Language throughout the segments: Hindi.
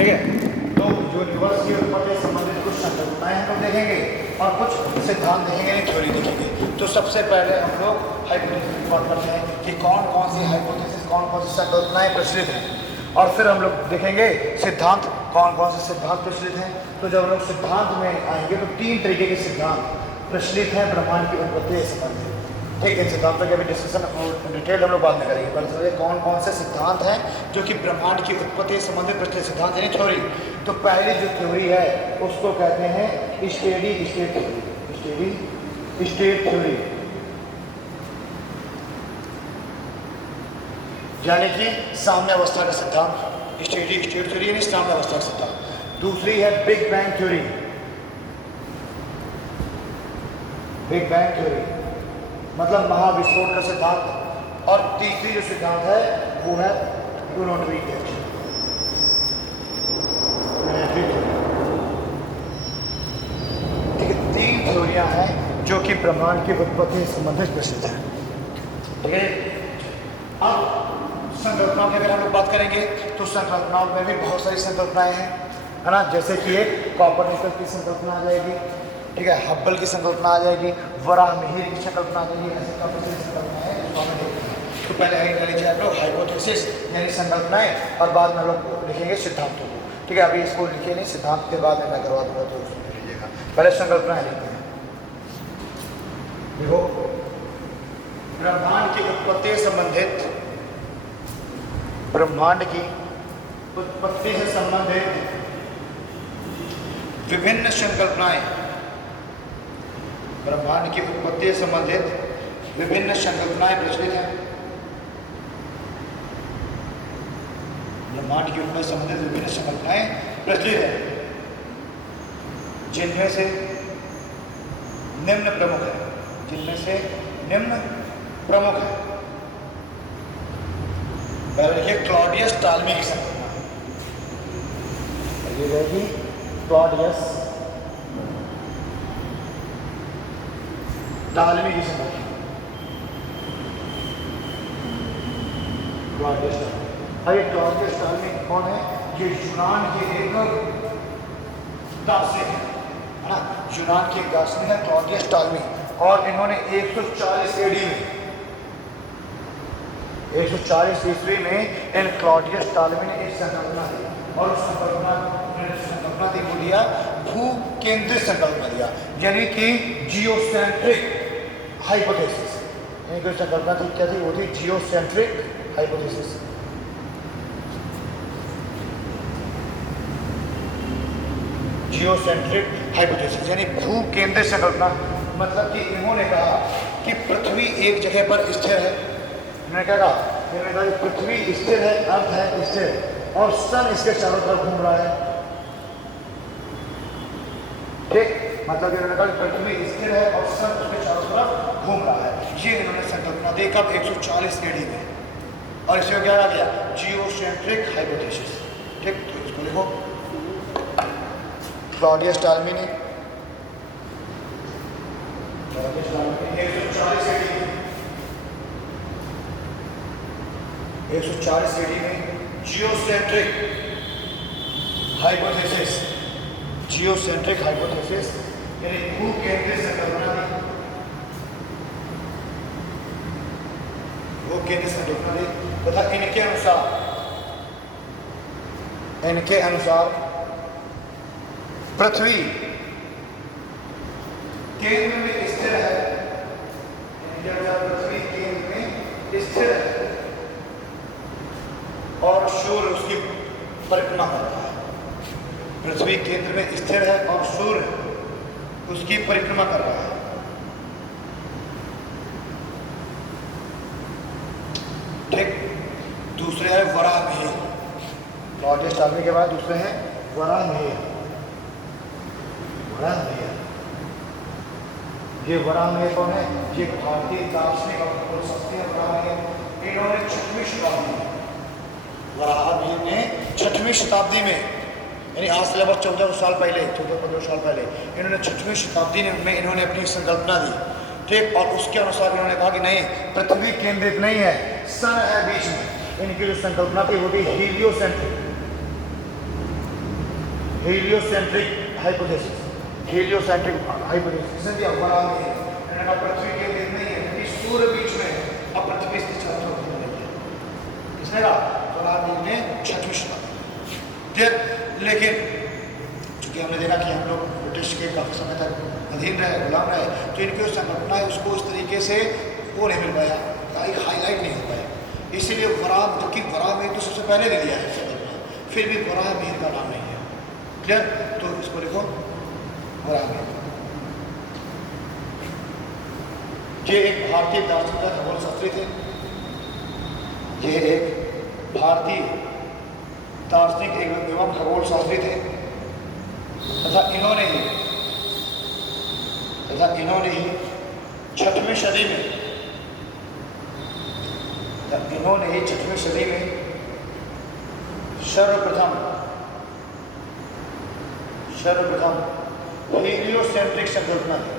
ठीक है। तो यूनिवर्स की उत्पत्ति से संबंधित कुछ संकल्पनाएं हम लोग देखेंगे और कुछ सिद्धांत देखेंगे, थ्योरी देखेंगे। तो सबसे पहले हम लोग हाइपोथेसिस की बात करते हैं कि कौन कौन सी हाइपोथेसिस, कौन कौन सी संकल्पनाएं प्रचलित हैं, और फिर हम लोग देखेंगे सिद्धांत, कौन कौन से सिद्धांत प्रचलित हैं। तो जब हम लोग सिद्धांत में आएंगे तो 3 तरीके के सिद्धांत प्रचलित हैं ब्रह्मांड की उत्पत्ति से संबंधित। ठीक है, सिद्धांतों के अभी डिस्कशन डिटेल हम लोग बाद में करेंगे। पहले समझिए कौन कौन से सिद्धांत हैं जो कि ब्रह्मांड की उत्पत्ति से संबंधित प्रचलित सिद्धांत यानी थ्योरी। तो पहली जो थ्योरी है उसको कहते हैं steady state theory. Steady state theory यानी कि साम्य अवस्था का सिद्धांत। स्टेडी स्टेट थ्योरी यानी साम्य अवस्था का सिद्धांत। दूसरी है big bang theory, big bang theory मतलब महाविस्फोट का सिद्धांत। और तीसरी जो सिद्धांत है वो है यूनिटरी थ्योरी। ठीक है, 3 थ्योरियां हैं जो कि ब्रह्मांड की उत्पत्ति से संबंधित प्रसिद्ध है। ठीक है, अब संकल्पनाओं की अगर हम लोग बात करेंगे तो संकल्पनाओं में भी बहुत सारी संकल्पनाएं हैं, है ना। जैसे कि एक कॉपरनिकस की संकल्पना आ जाएगी, ठीक है, हब्बल की संकल्पना आ जाएगी, वराहमिहिर की संकल्पना आ जाएगी। ऐसे काफी सारी संकल्पनाएं हैं। तो पहले आगे लीजिए आप लोग हाइपोथेसिस यानी संकल्पनाएं, और बाद में लोग लिखेंगे सिद्धांतों को। ठीक है, अभी इसको लिखिए नहीं, सिद्धांत के बाद में मैं करवा दूंगा तो उसको लीजिएगा। पहले संकल्पनाएं लिखते हैं। देखो, ब्रह्मांड की उत्पत्ति से संबंधित, ब्रह्मांड की उत्पत्ति से संबंधित विभिन्न संकल्पनाएं, ब्रह्मांड की उत्पत्ति से संबंधित विभिन्न संकल्पनाएं प्रचलित हैं। ब्रह्मांड की उत्पत्ति से संबंधित विभिन्न संकल्पनाएं प्रचलित हैं, जिनमें से निम्न प्रमुख है, जिनमें से निम्न प्रमुख है। पहले देखिए क्लॉडियस टालमी की संकल्पना, ये रहेगी क्लॉडियस टालमी की संकल्पना। क्लॉडियस टालमी, अरे क्लॉडियस टालमी कौन है? ये यूनान के एक दार्शनिक है ना, यूनान के एक दार्शनिक है क्लॉडियस टालमी। और इन्होंने 140 एडी में, 140 ईस्वी में इन क्लॉडियस टालमी ने एक संकल्पना दी, और उस संकल्पना दी वो दिया भू केंद्रित संकल्पना दिया, यानी कि जियोसेंट्रिक हाइपोथेसिस। यानी कि संकल्पना थी क्या थी? वो थी जियोसेंट्रिक हाइपोथेसिस। जियोसेंट्रिक हाइपोथेसिस यानी भू केंद्रित संकल्पना, मतलब कि इन्होंने कहा कि पृथ्वी एक जगह पर स्थिर है। इन्होंने क्या कहा? इन्होंने कहा कि पृथ्वी स्थिर है, अर्थ है स्थिर, और सन इसके चारों तरफ घूम रहा है। ठीक, मतलब इन्होंने कहा पृथ्वी स्थिर है और सन उसके चारों तरफ घूम रहा है। ये इन्होंने संकल्पना दी कब? 140 एडी में, और इसमें क्या आ गया? Geocentric hypothesis. ठीक, तो इसको लिखो क्लॉडियस टालमी ने 140 एडी में जियोसेंट्रिक हाइपोथेसिस, जियोसेंट्रिक हाइपोथेसिस यानी भू केंद्रित संकल्पना दी, भू केंद्रित संकल्पना दी तथा इनके अनुसार पृथ्वी केंद्र में स्थिर है, पृथ्वी केंद्र में स्थिर है और सूर्य उसकी परिक्रमा कर रहा है। पृथ्वी केंद्र में स्थिर है और सूर्य उसकी परिक्रमा कर रहा है। ठीक, दूसरे है वराहमिहिर। क्लॉडियस टालमी के बाद दूसरे हैं वराहमिहिर। ये वराहमिहिर कौन है? ये भारतीय दार्शनिक और फलसफी है वराहमिहिर। इन्होंने 6वीं शताब्दी में, वराहमिहिर ने 6वीं शताब्दी में, यानी आज से लगभग 14 साल पहले, 14-15 साल पहले, इन्होंने 6वीं शताब्दी में इन्होंने अपनी संकल्पना दी। ठीक, और उसके अनुसार इन्होंने कहा कि नहीं, पृथ्वी केंद्रित नहीं है, सन है बीच में। इनकी जो संकल्पना थी वो थी heliocentric, heliocentric hypothesis, heliocentric hypothesis इसने दिया वराम है पृथ्वी के केंद्र में है कि सूर्य बीच में अब पृथ्वी इसकी चारों तरफ घूम रही है। इसने कहा वराम ने 6वीं शताब्दी फिर, लेकिन चूंकि हमने देखा कि हम लोग ब्रिटिश के काफ़ी समय तक अधीन रहे, गुलाम रहे, तो इनकी जो संकल्पना है उसको इस तरीके से वो नहीं मिल पाया, एक हाईलाइट नहीं हो पाया। इसीलिए वराम, जबकि वराम तो सबसे पहले ले लिया है संकल्पना, फिर भी वराम का नाम नहीं है। क्लियर? तो इसको लिखो वराम। ये एक भारतीय दार्शनिक खगोलशास्त्री थे, ये एक भारतीय दार्शनिक एवं खगोलशास्त्री थे तथा इन्होंने ही 6वीं सदी में सर्वप्रथम हीलियोसेंट्रिक संकल्पना दी।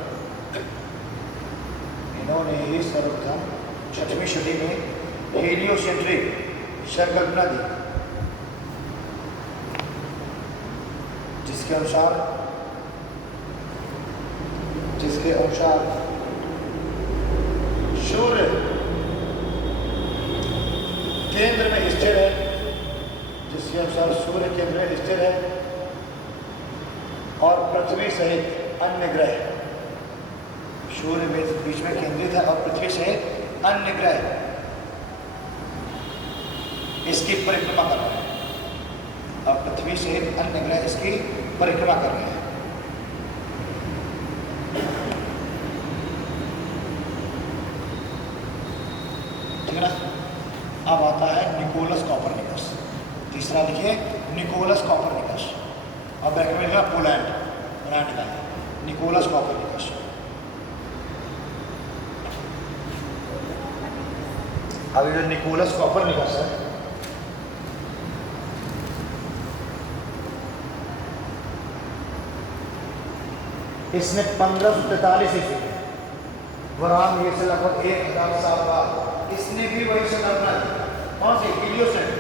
इन्होंने ही सर्वप्रथम 6वीं सदी में हीलियोसेंट्रिक संकल्पना दी, जिसके अनुसार सूर्य केंद्र में स्थिर है, और पृथ्वी सहित अन्य ग्रह, सूर्य में बीच में केंद्रित है और पृथ्वी सहित अन्य ग्रह इसकी परिक्रमा कर रहे हैं, और पृथ्वी सहित अन्य ग्रह इसकी परिक्रमा कर रहे हैं। ठीक है ना? अब आता है निकोलस कॉपरनिकस। तीसरा देखिए निकोलस कॉपरनिकस, अब बैक में लिखा पोलैंड का है निकोलस कॉपरनिकस। अब जो निकोलस कॉपरनिकस है, इसने 1543 ईस्वी में वराम ये से लगभग 1000 साल बाद इसने भी वही संकल्पना दी। कौन सी? हीलियोसेंट्रिक।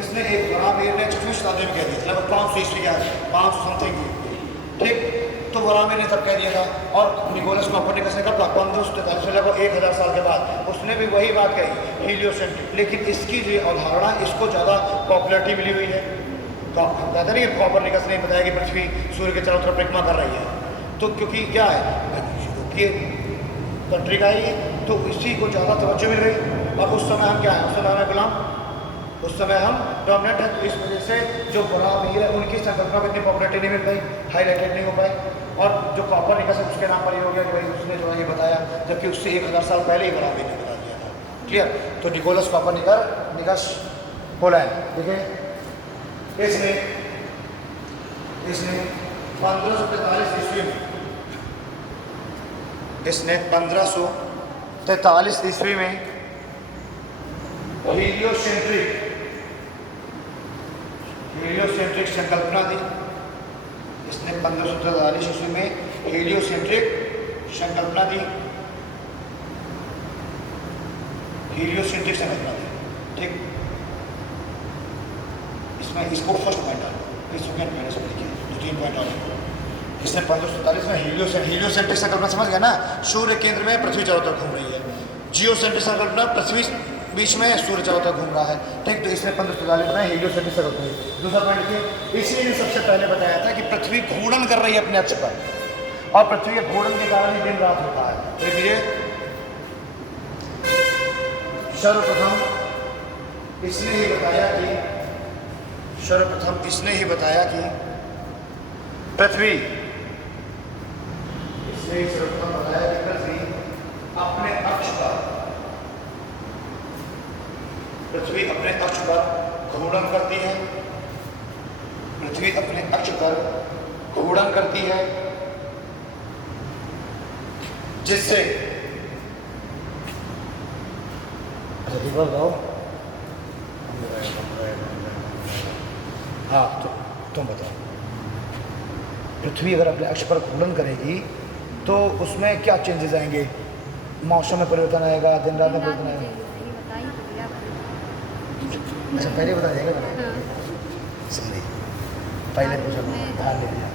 इसने एक वराम ने 6वीं शताब्दी में कह दिया, लगभग 500 ईस्वी के 500 समथिंग की। ठीक, तो वराम ने तब कह दिया था, और निकोलस कॉपरनिकस ने कब? 1543 में, लगभग 1000 साल के बाद उसने भी वही बात कही, हीलियोसेंट्रिक। लेकिन इसकी जो अवधारणा इसको ज़्यादा पॉपुलरिटी मिली हुई है। तो हम कहते नहीं, कॉपरनिकस ने बताया कि पृथ्वी सूर्य के चारों तरफ परिक्रमा कर रही है, तो क्योंकि क्या है कि कंट्री का ही, तो इसी को ज़्यादा तवज्जो मिल रही। और उस समय हम क्या है, उस समय हमें गुलाम, उस समय हम डोमिनेट है, तो इस वजह से जो बड़ा अमीर है उनकी संकल्पना को इतनी पॉपुलरिटी नहीं मिल पाई, हाईलाइटेड नहीं हो पाई। और जो कॉपरनिकस है उसके नाम पर ये हो गया कि भाई उसने जो है ये बताया, जबकि उससे 1000 साल पहले ही बड़ा अमीर ने बता दिया था। क्लियर? तो निकोलस कॉपरनिकस पोलैंड, देखिए इसने 1543 ईस्वी में, इसने 1543 ईस्वी में हीलियोसेंट्रिक संकल्पना दी। इसने 1543 ईस्वी में हीलियोसेंट्रिक संकल्पना दी, हीलियोसेंट्रिक संकल्पना दी। ठीक, इसमें इसको फर्स्ट पॉइंट डालो, इस सेकंड पॉइंट इसमें लिखिए, 2-3 पॉइंट डालो। इसने 1543 में हीलियोसेंट्रिक संकल्पना, समझ गया ना? सूर्य केंद्र में, पृथ्वी चारों तरफ घूम रही है। जियोसेंट्रिक संकल्पना, पृथ्वी बीच में, सूर्य चारों तरफ घूम रहा है। ठीक, तो इसने 1543 में हीलियोसेंट्रिक संकल्पना। दूसरा पॉइंट देखिए, इसी ने सबसे पहले बताया था कि पृथ्वी घूर्णन कर रही है अपने अक्ष पर, और पृथ्वी के घूर्णन के कारण ही दिन रात होता है। तो इसलिए सर्वप्रथम इसने ही बताया कि पृथ्वी अपने अक्ष पर घूर्णन करती है, पृथ्वी अपने अक्ष पर घूर्णन करती है, जिससे हाँ, तो तुम बताओ, पृथ्वी अगर अपने अक्ष पर घूर्णन करेगी तो उसमें क्या चेंजेस आएंगे? मौसम में परिवर्तन आएगा, दिन रात में परिवर्तन आएगा। अच्छा, पहले बता देगा मैंने, सॉरी। पहले पूछा ध्यान दे दिया।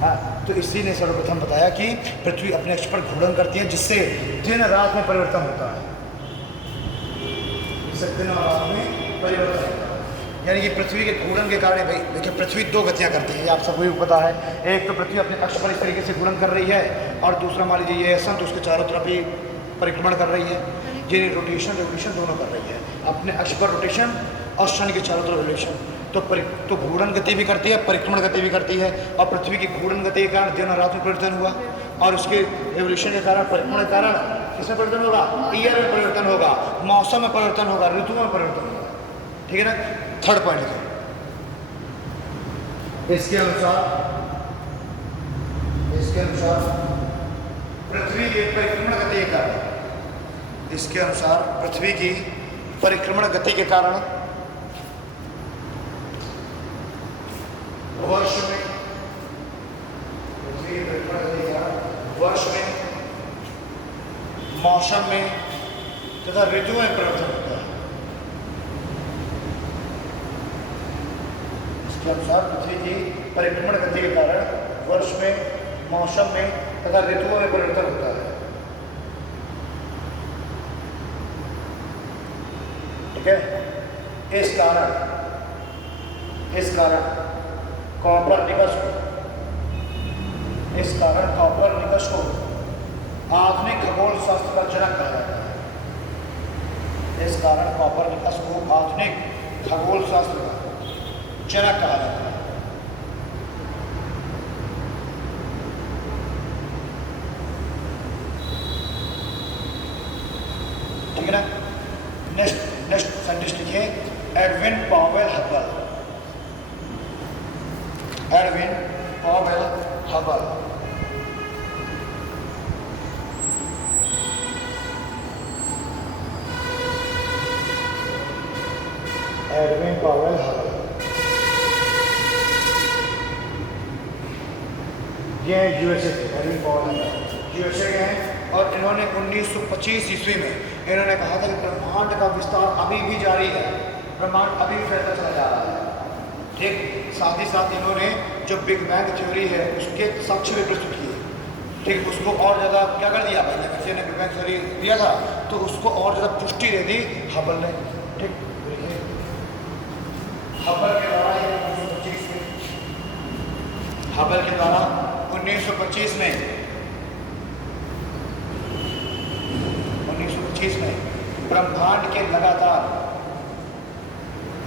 हाँ, तो इसी ने सर्वप्रथम बताया कि पृथ्वी अपने अक्ष पर घूर्णन करती है, जिससे दिन रात में परिवर्तन होता है, जिससे दिन और रात में परिवर्तन होता है। यानी कि पृथ्वी के घूर्णन के कारण, भाई देखिए पृथ्वी दो गतियां करती है, ये आप सबको भी पता है। एक तो पृथ्वी अपने अक्ष पर इस तरीके से घूर्णन कर रही है, और दूसरा मान लीजिए ये सन, तो उसके चारों तरफ ही परिक्रमण कर रही है। ये रोटेशन रेवोल्यूशन दोनों कर रही है, अपने अक्ष पर रोटेशन और सन के चारों तरफ रेवोल्यूशन। तो घूर्णन गति भी करती है, परिक्रमण गति भी करती है। और पृथ्वी की घूर्णन गति के कारण दिन और रात में परिवर्तन हुआ, और उसके रेवोल्यूशन के कारण, परिक्रमण के कारण किसमें परिवर्तन होगा? ईयर में परिवर्तन होगा, मौसम में परिवर्तन होगा, ऋतुओं में परिवर्तन होगा। ठीक है ना। थर्ड पॉइंट लिखो। इसके अनुसार पृथ्वी के परिक्रमण गति के कारण, इसके अनुसार पृथ्वी की परिक्रमण गति के कारण वर्ष में, पृथ्वी की परिक्रमण गति के कारण वर्ष में, मौसम में तथा ऋतुओं में परिवर्तन होता है। इसके अनुसार पृथ्वी की परिक्रमण गति के कारण वर्ष में, मौसम में तथा ऋतुओं में परिवर्तन होता है। ठीक है। इस कारण कॉपरनिकस को आधुनिक खगोल शास्त्र का जनक कहा जाता है। इस कारण कॉपरनिकस को आधुनिक खगोल शास्त्र का जनक कहा जाता है। ठीक है ना। नेक्स्ट साइंटिस्ट लिखिए Edwin Powell Hubble. Edwin Powell Hubble. Edwin Powell Hubble, ये यूएसए थे। एडविन पॉवेल हबल यूएसए के हैं, और इन्होंने 1925 ईस्वी में इन्होंने कहा था कि ब्रह्मांड का विस्तार अभी भी जारी है, ब्रह्मांड अभी भी फैलता चला जा रहा है। ठीक। साथ ही साथ इन्होंने जो बिग बैंग थ्योरी है उसके साक्ष्य भी प्रस्तुत किए। ठीक। उसको और ज़्यादा क्या कर दिया भाई, किसी ने बिग बैंग थ्योरी दिया था तो उसको और ज़्यादा पुष्टि दे दी हबल ने। ठीक। हबल के द्वारा 1925 में ब्रह्मांड के लगातार,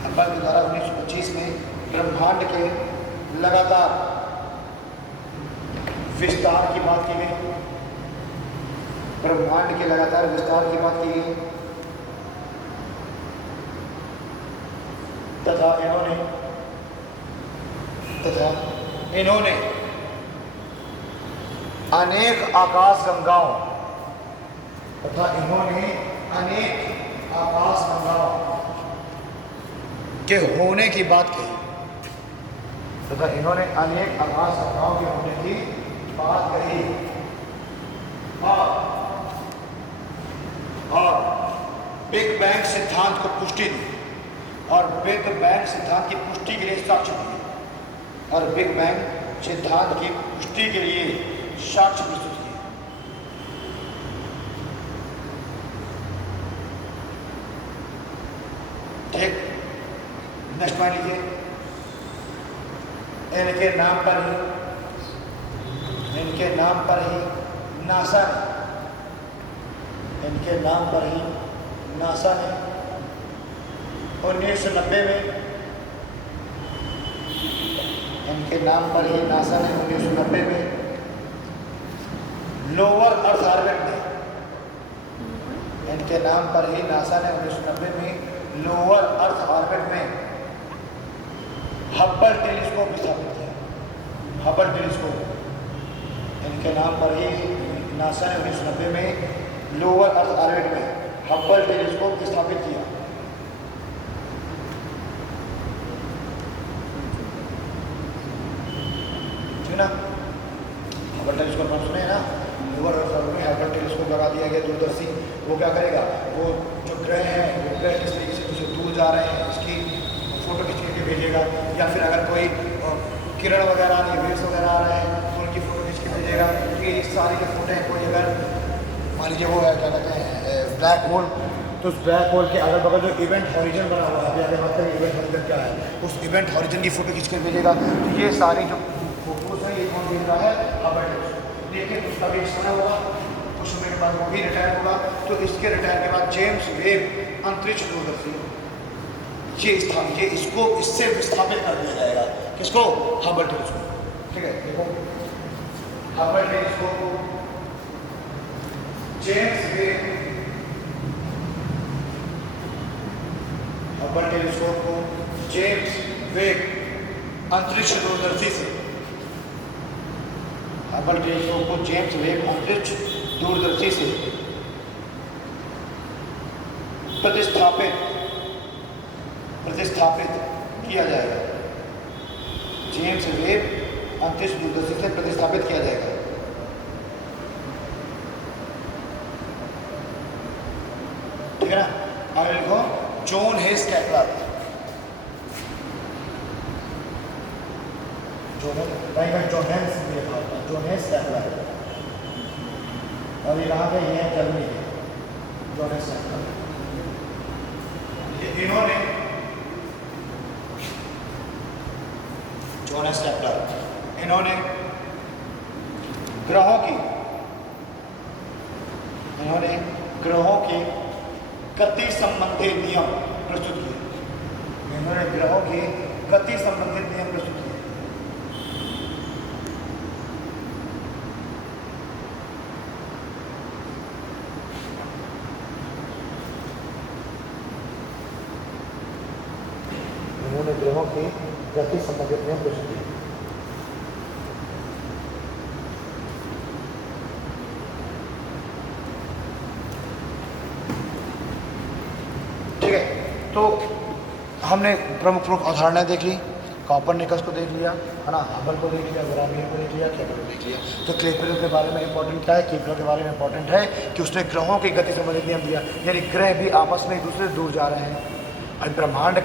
हबल के द्वारा 1925 में ब्रह्मांड के लगातार विस्तार की बात की गई। ब्रह्मांड के लगातार विस्तार की बात की गई तथा इन्होंने अनेक आकाशगंगाओं के होने की बात कही, तथा इन्होंने अनेक आकाशगंगाओं के होने की बात कही, और बिग बैंग सिद्धांत को पुष्टि दी, और बिग बैंग सिद्धांत की पुष्टि के लिए साक्ष्य दिए, और बिग बैंग सिद्धांत की पुष्टि के लिए साक्ष्य प्रस्तुत किए। ठीक। नेक्स्ट पॉइंट लिखिए। इनके नाम पर ही नासा ने 1990 में लोअर अर्थ ऑर्बिट में, इनके नाम पर ही नासा ने 1990 में लोअर अर्थ ऑर्बिट में हबल टेलीस्कोप स्थापित किया। हबल टेलीस्कोप, इनके नाम पर ही नासा ने 1990 में लोअर अर्थ ऑर्बिट में हबल टेलीस्कोप स्थापित किया। ठीक ना। हबल टेलीस्कोप नाम सुने ना, लोअर अर्थ ऑर्बिट में हबल टेलीस्कोप लगा दिया गया दूरदर्शी। वो क्या करेगा, वो जो ग्रह हैं, वो ग्रह किस तरीके से दूर जा रहे हैं इसकी फोटो खींच के भेजेगा, या फिर अगर कोई किरण वगैरह आ रही है, वेव्स वगैरह आ रहे हैं, तो उनकी फोटो खींच के भेजिएगा। तो ये सारी जो फोटो है, कोई अगर मान लीजिए वो है क्या कहते हैं ब्लैक होल, तो उस ब्लैक होल के अगल बगल जो इवेंट हॉरिजन बना हुआ है, अभी आगे बात करें इवेंट हॉरिजन क्या है, उस इवेंट हॉरिजन की फोटो खींच कर भेजेगा। तो ये सारी जो फोटोज है, ये कौन भेज रहा है, हबल टेलीस्कोप। देखिए उसका भी एक समय होगा, कुछ समय के बाद वो भी रिटायर होगा। तो इसके रिटायर के बाद जेम्स वेब अंतरिक्ष दूरदर्शी, ये इसको इससे विस्थापित कर दिया जाएगा। किसको, हबल टेलीस्कोप। ठीक है, देखो हबल टेलीस्कोप को जेम्स वेब, हबल टेलीस्कोप को जेम्स वेब अंतरिक्ष दूरदर्शी से, हबल टेलीस्कोप को जेम्स वेब अंतरिक्ष दूरदर्शी से प्रतिस्थापित किया जाएगा। जेम्स वेब अंतरिक्ष दूरदर्शी से प्रतिस्थापित किया जाएगा। ठीक है ना, आगे लिखो जॉन हेस कैपलर। जॉन हेस कैपलर, और ये कहाँ के, ये है जर्मनी के जॉन हेस कैपलर। इन्होंने जॉन हेस कैपलर, इन्होंने ग्रहों के गति संबंधी नियम प्रस्तुत किए। इन्होंने ग्रहों के गति संबंधित नियम प्रस्तुत किए। इन्होंने ग्रहों की गति संबंधित नियम प्रस्तुत किए। ठीक है, तो हमने प्रमुख अवधारणाएं देख ली, कॉपरनिकस को देख लिया, है ना, हबल को देख लिया, ग्रामीण को देख लिया, केपलर को देख लिया। तो केपलर के बारे में इंपॉर्टेंट क्या है, केपलर के बारे में इंपॉर्टेंट है कि उसने ग्रहों की गति संबंधित नियम दिया, यानी ग्रह भी आपस में एक दूसरे से दूर जा रहे हैं। और ब्रह्मांड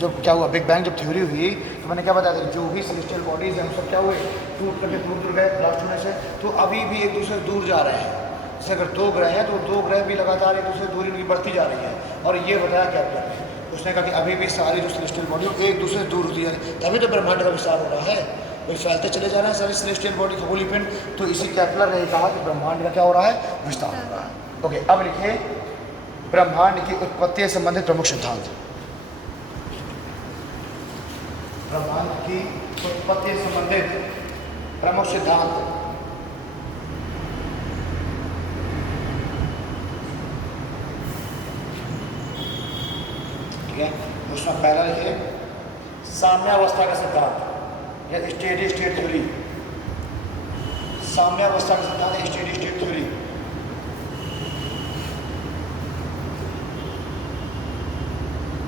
जब क्या हुआ, बिग बैंग जब थ्योरी हुई, तो मैंने क्या बताया था, जो भी सेलेस्टियल बॉडीज हैं सब क्या हुए, टूट करके गए ब्लास्ट होने से। तो अभी भी एक दूसरे से दूर जा रहे हैं। जैसे अगर दो ग्रह हैं तो दो ग्रह भी लगातार एक दूसरे से दूरी उनकी बढ़ती जा रही है। और ये बताया केपलर ने, उसने कहा कि अभी भी सारी जो सेलेस्टियल बॉडी एक दूसरे से दूर होती है, तभी तो ब्रह्मांड का विस्तार हो रहा है। वही फैलते चले जा रहे हैं सारी सेलेस्टियल बॉडी, खगोलीय पिंड। तो इसी केपलर ने कहा कि ब्रह्मांड का क्या हो रहा है, विस्तार हो रहा है। ओके, अब लिखिए ब्रह्मांड की उत्पत्ति से संबंधित प्रमुख सिद्धांत। ब्रह्मांड की उत्पत्ति से संबंधित प्रमुख सिद्धांत। ठीक है, उसमें पहला लिखिए साम्यावस्था का सिद्धांत या स्टेडी स्टेट थ्योरी। साम्यावस्था का सिद्धांत, स्टेडी स्टेट थ्योरी।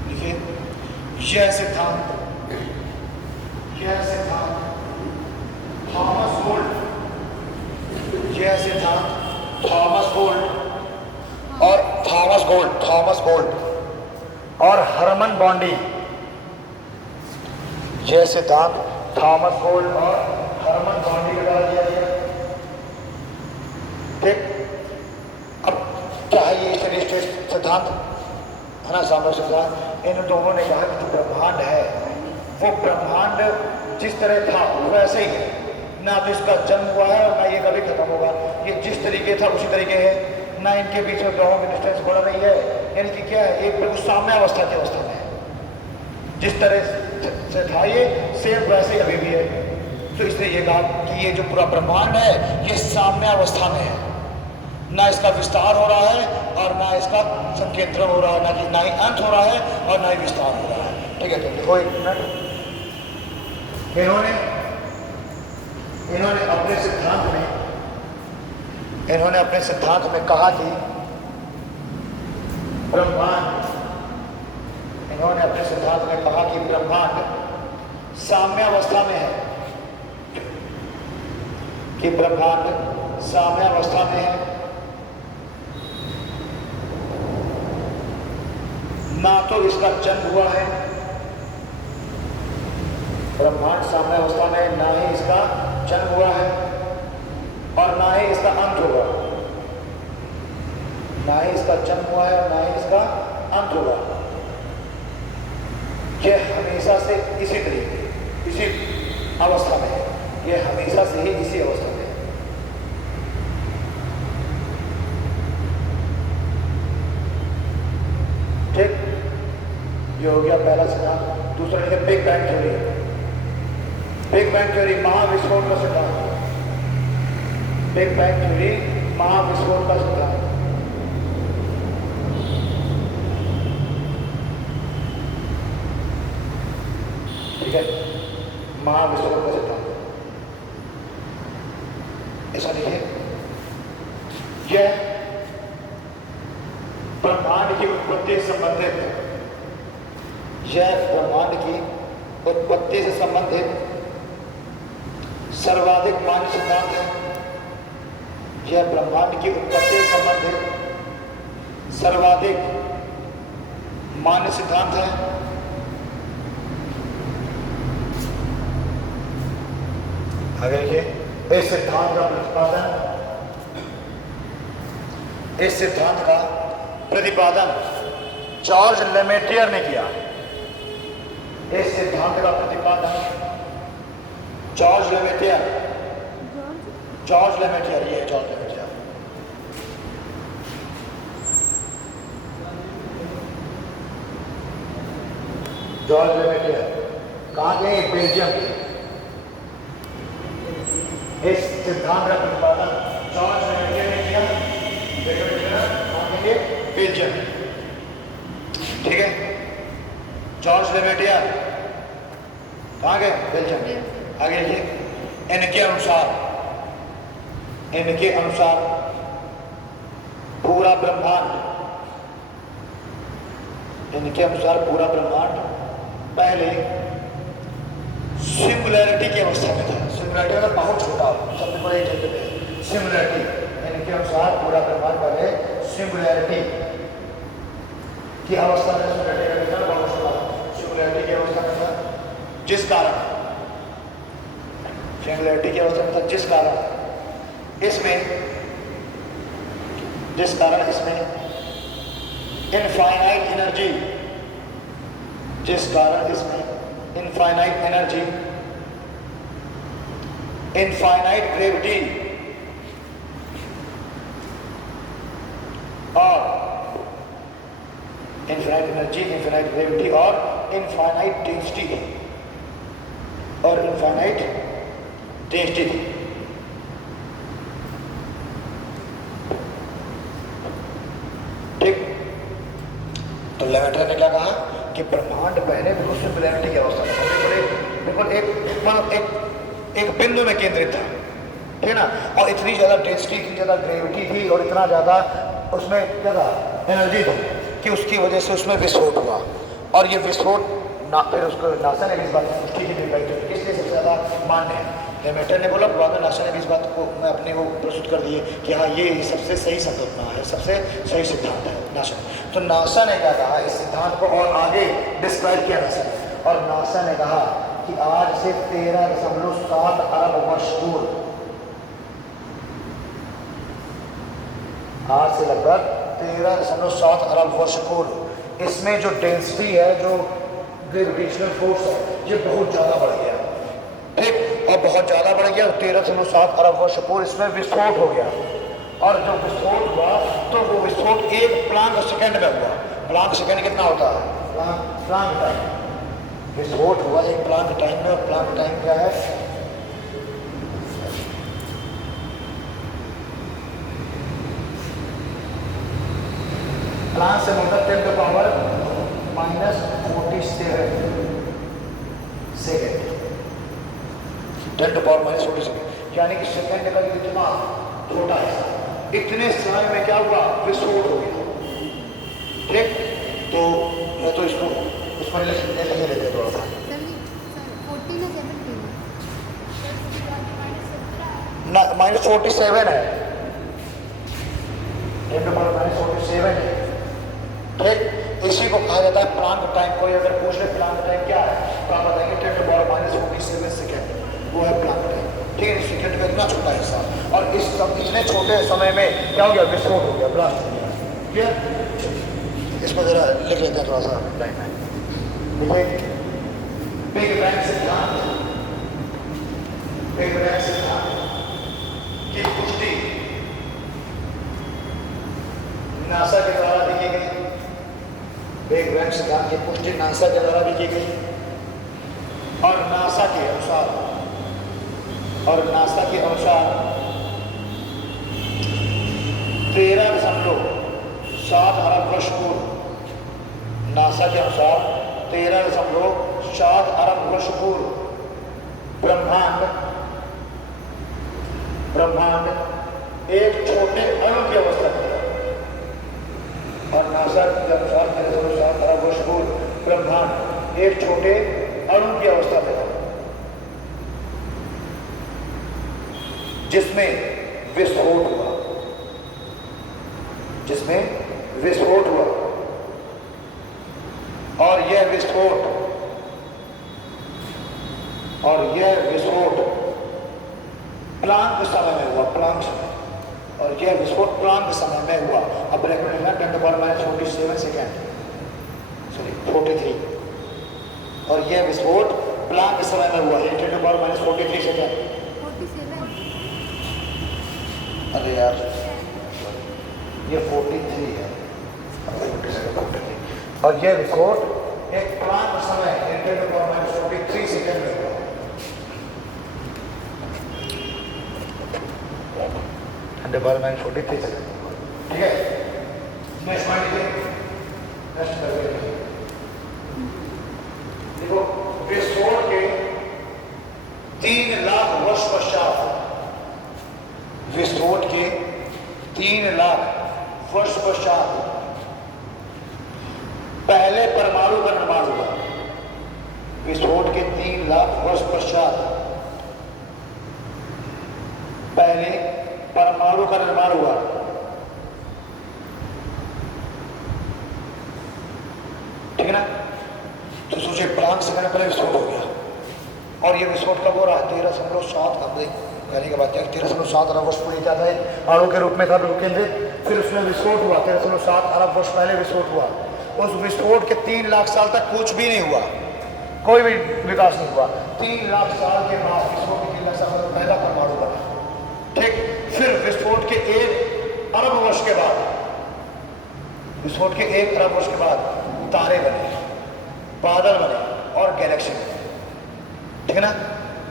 लिखिए यह सिद्धांत थॉमस होल्ट, यह सिद्धांत थॉमस होल्ट और हरमन बॉन्डी, यह सिद्धांत थॉमस होल्ट और हरमन बॉन्डी के द्वारा दिया गया। ठीक, अब क्या है ये स्टेट सिद्धांत, है ना, साम्य सिद्धांत। इन दोनों ने कहा कि जो ब्रह्मांड है वो ब्रह्मांड जिस तरह था वैसे ही है, ना तो इसका जन्म हुआ है और ना ये कभी खत्म होगा। ये जिस तरीके था उसी तरीके है, ना इनके बीच में ग्रहों की डिस्टेंस बढ़ रही है। यानी कि क्या है, एक बिल्कुल साम्यावस्था की अवस्था में है, जिस तरह से था ये सेम वैसे ही अभी भी है। तो इसलिए ये कहा कि ये जो पूरा ब्रह्मांड है ये साम्यावस्था में है, ना इसका विस्तार हो रहा है और ना इसका संकेंद्रण हो रहा है, ना ही अंत हो रहा है और ना ही विस्तार हो रहा है। ठीक है, तो देखो एक मिनट, इन्होंने अपने सिद्धांत में कहा कि ब्रह्मांड साम्यावस्था में है, ना तो इसका जन्म हुआ है ब्रह्मांड साम्यावस्था में ना ही इसका जन्म हुआ है और ना ही इसका अंत होगा, ना ही इसका जन्म हुआ है और ना ही इसका अंत होगा। यह हमेशा से इसी तरीके, इसी अवस्था में है, यह हमेशा से ही इसी अवस्था में है। ठीक, ये हो गया पहला सिद्धांत। दूसरा लिखे big bang theory. Big bang theory महाविस्फोट का सिद्धांत। बिग बैंग थ्योरी महाविस्फोट का सिद्धांत। ठीक है, महाविस्फोट का सिद्धांत ऐसा लिखिए, यह ब्रह्मांड की उत्पत्ति से संबंधित, यह ब्रह्मांड की उत्पत्ति से संबंधित सर्वाधिक मान्य सिद्धांत है। यह ब्रह्मांड की उत्पत्ति से संबंधित सर्वाधिक मान्य सिद्धांत है। आगे देखिए, इस सिद्धांत का प्रतिपादन, इस सिद्धांत का प्रतिपादन जॉर्ज लेमेटियर ने किया। इस सिद्धांत का प्रतिपादन जॉर्ज लेमेटियर, जॉर्ज लेमेटियर, ये जॉर्ज लेमेटियर। जॉर्ज लेमेटियर कहाँ के? बेल्जियम के। इस सिद्धांत का प्रतिपादन जॉर्ज लेमेटियर ने किया, बेल्जियम। ठीक है, जॉर्ज लेमेटियर कहाँ गए? बेल्जियम। आगे लिखिए, इनके अनुसार, इनके अनुसार पूरा ब्रह्मांड, इनके अनुसार पूरा ब्रह्मांड पहले सिंगुलैरिटी की अवस्था में था। सिंगुलैरिटी मतलब बहुत छोटा, सबसे बड़े क्षेत्र में सिंगुलैरिटी। इनके अनुसार पूरा ब्रह्मांड पहले सिंगुलैरिटी की अवस्था में, सिंगुलैरिटी की अवस्था में था, जिस कारण सिंगुलैरिटी की अवस्था में था, जिस कारण इसमें इनफाइनाइट एनर्जी, जिस कारण इसमें इनफाइनाइट एनर्जी, इनफाइनाइट ग्रेविटी और इनफाइनाइट एनर्जी, इनफाइनाइट ग्रेविटी और इनफाइनाइट डेंसिटी, और इनफाइनाइट डेंसिटी थी। ठीक, तो लेमेटियर ने क्या कहा कि ब्रह्मांड पहले बिल्कुल सिंगुलैरिटी की अवस्था में, बिल्कुल एक बिंदु में केंद्रित था, ठीक है ना, और इतनी ज़्यादा डेंसिटी, इतनी ज़्यादा ग्रेविटी थी और इतना ज़्यादा उसमें क्या था, एनर्जी थी कि उसकी वजह से उसमें विस्फोट हुआ। और ये विस्फोट ना, फिर उसको नासा ने भी इस बात की पुष्टि की, इसलिए सबसे ज़्यादा मान्य है। लेमेटियर ने बोला, बाद में नासा ने भी इस बात को मैं अपने वो प्रस्तुत कर दिए कि हाँ ये सबसे सही संकल्पना है, सबसे सही सिद्धांत है नासा। तो नासा ने क्या कहा, इस सिद्धांत को और आगे डिस्क्राइब किया नासा ने, और नासा ने कहा कि आज से 13.7 अरब वर्ष पूर्व, आज से लगभग 13.7 अरब वर्ष पूर्व इसमें जो डेंसिटी है, जो ग्रेविटेशनल फोर्स है, ये बहुत ज़्यादा बढ़ गया। ठीक, और बहुत ज़्यादा बढ़ गया, 13.7 अरब वर्ष पूर्व इसमें विस्फोट हो गया। और जब विस्फोट हुआ तो वो विस्फोट 1 प्लांक सेकेंड में हुआ। प्लांक सेकेंड कितना होता है? Planck time. विस्फोट हुआ 1 प्लांक टाइम में, और प्लांक टाइम क्या है? प्लांक से मतलब 10⁻⁻47 सेकेंड, 10⁻⁻47, यानी कि सेकेंड का इतना छोटा है, इतने समय में क्या हुआ? विस्फोट हो गया। ठीक, तो मैं तो इसको उस पर ले लेते थोड़ा सा, -47 है, 10⁻⁻47 है। ठीक, इसी को कहा जाता है प्लांक टाइम। कोई अगर पूछ ले प्लांक टाइम क्या है, तो आप बताएंगे 10⁻⁻47 वो है प्लांट। ठीक है, सेकंड का इतना छोटा हिस्सा, और इस सब इतने छोटे समय में क्या हो गया, विस्फोट हो गया, ब्लास्ट हो गया। क्लियर? इसको जरा लिख लेते हैं थोड़ा सा लाइन में। बिग बैंग सिद्धांत, बिग बैंग सिद्धांत की पुष्टि नासा के द्वारा भी की गई। बिग बैंग सिद्धांत की पुष्टि नासा के द्वारा भी की गई, और नासा के अनुसार 13.7 अरब वर्ष पूर्व, नासा के अनुसार 13.7 अरब वर्ष पूर्व ब्रह्मांड एक छोटे अणु की अवस्था में था। और नासा के अनुसार 13.7 अरब वर्ष पूर्व ब्रह्मांड एक छोटे अणु की अवस्था में था, जिसमें विस्फोट हुआ, और यह विस्फोट प्लांक समय में हुआ, और यह विस्फोट प्लांक समय में हुआ। अब ब्रैकेट में 10⁻47 सेकेंड, सॉरी 43, और यह विस्फोट प्लांक समय में हुआ, 10⁻43 सेकेंड। अरे यार, ये 43 है, 43, और यह विस्फोट एक प्लांक समय 10⁻43 सेकेंड में हुआ। 10⁻43 सेकेंड, ठीक है। नेक्स्ट देखो, विस्फोट के 3 लाख वर्ष पश्चात, विस्फोट के 3 लाख वर्ष पश्चात पहले परमाणु का निर्माण हुआ। विस्फोट के 3 लाख वर्ष पश्चात पहले परमाणु का निर्माण हुआ। ठीक है ना? तो सोचिए, प्लांक से पहले विस्फोट हो गया, और ये विस्फोट कब हो रहा है? 13.7 कहने के बाद 13.7 अरब वर्ष पूरी क्या था, अणु के रूप में था केंद्रित। फिर उसमें विस्फोट हुआ, 13.7 अरब वर्ष पहले विस्फोट हुआ। उस विस्फोट के 3 लाख साल तक कुछ भी नहीं हुआ, कोई भी विकास नहीं हुआ। 3 लाख साल के बाद विस्फोट के 3 लाख साल में पहला परमाणु बना। ठीक, फिर विस्फोट के 1 अरब वर्ष के बाद, विस्फोट के 1 अरब वर्ष के बाद तारे बने, बादल बने, और गैलेक्सी बने। ठीक है ना?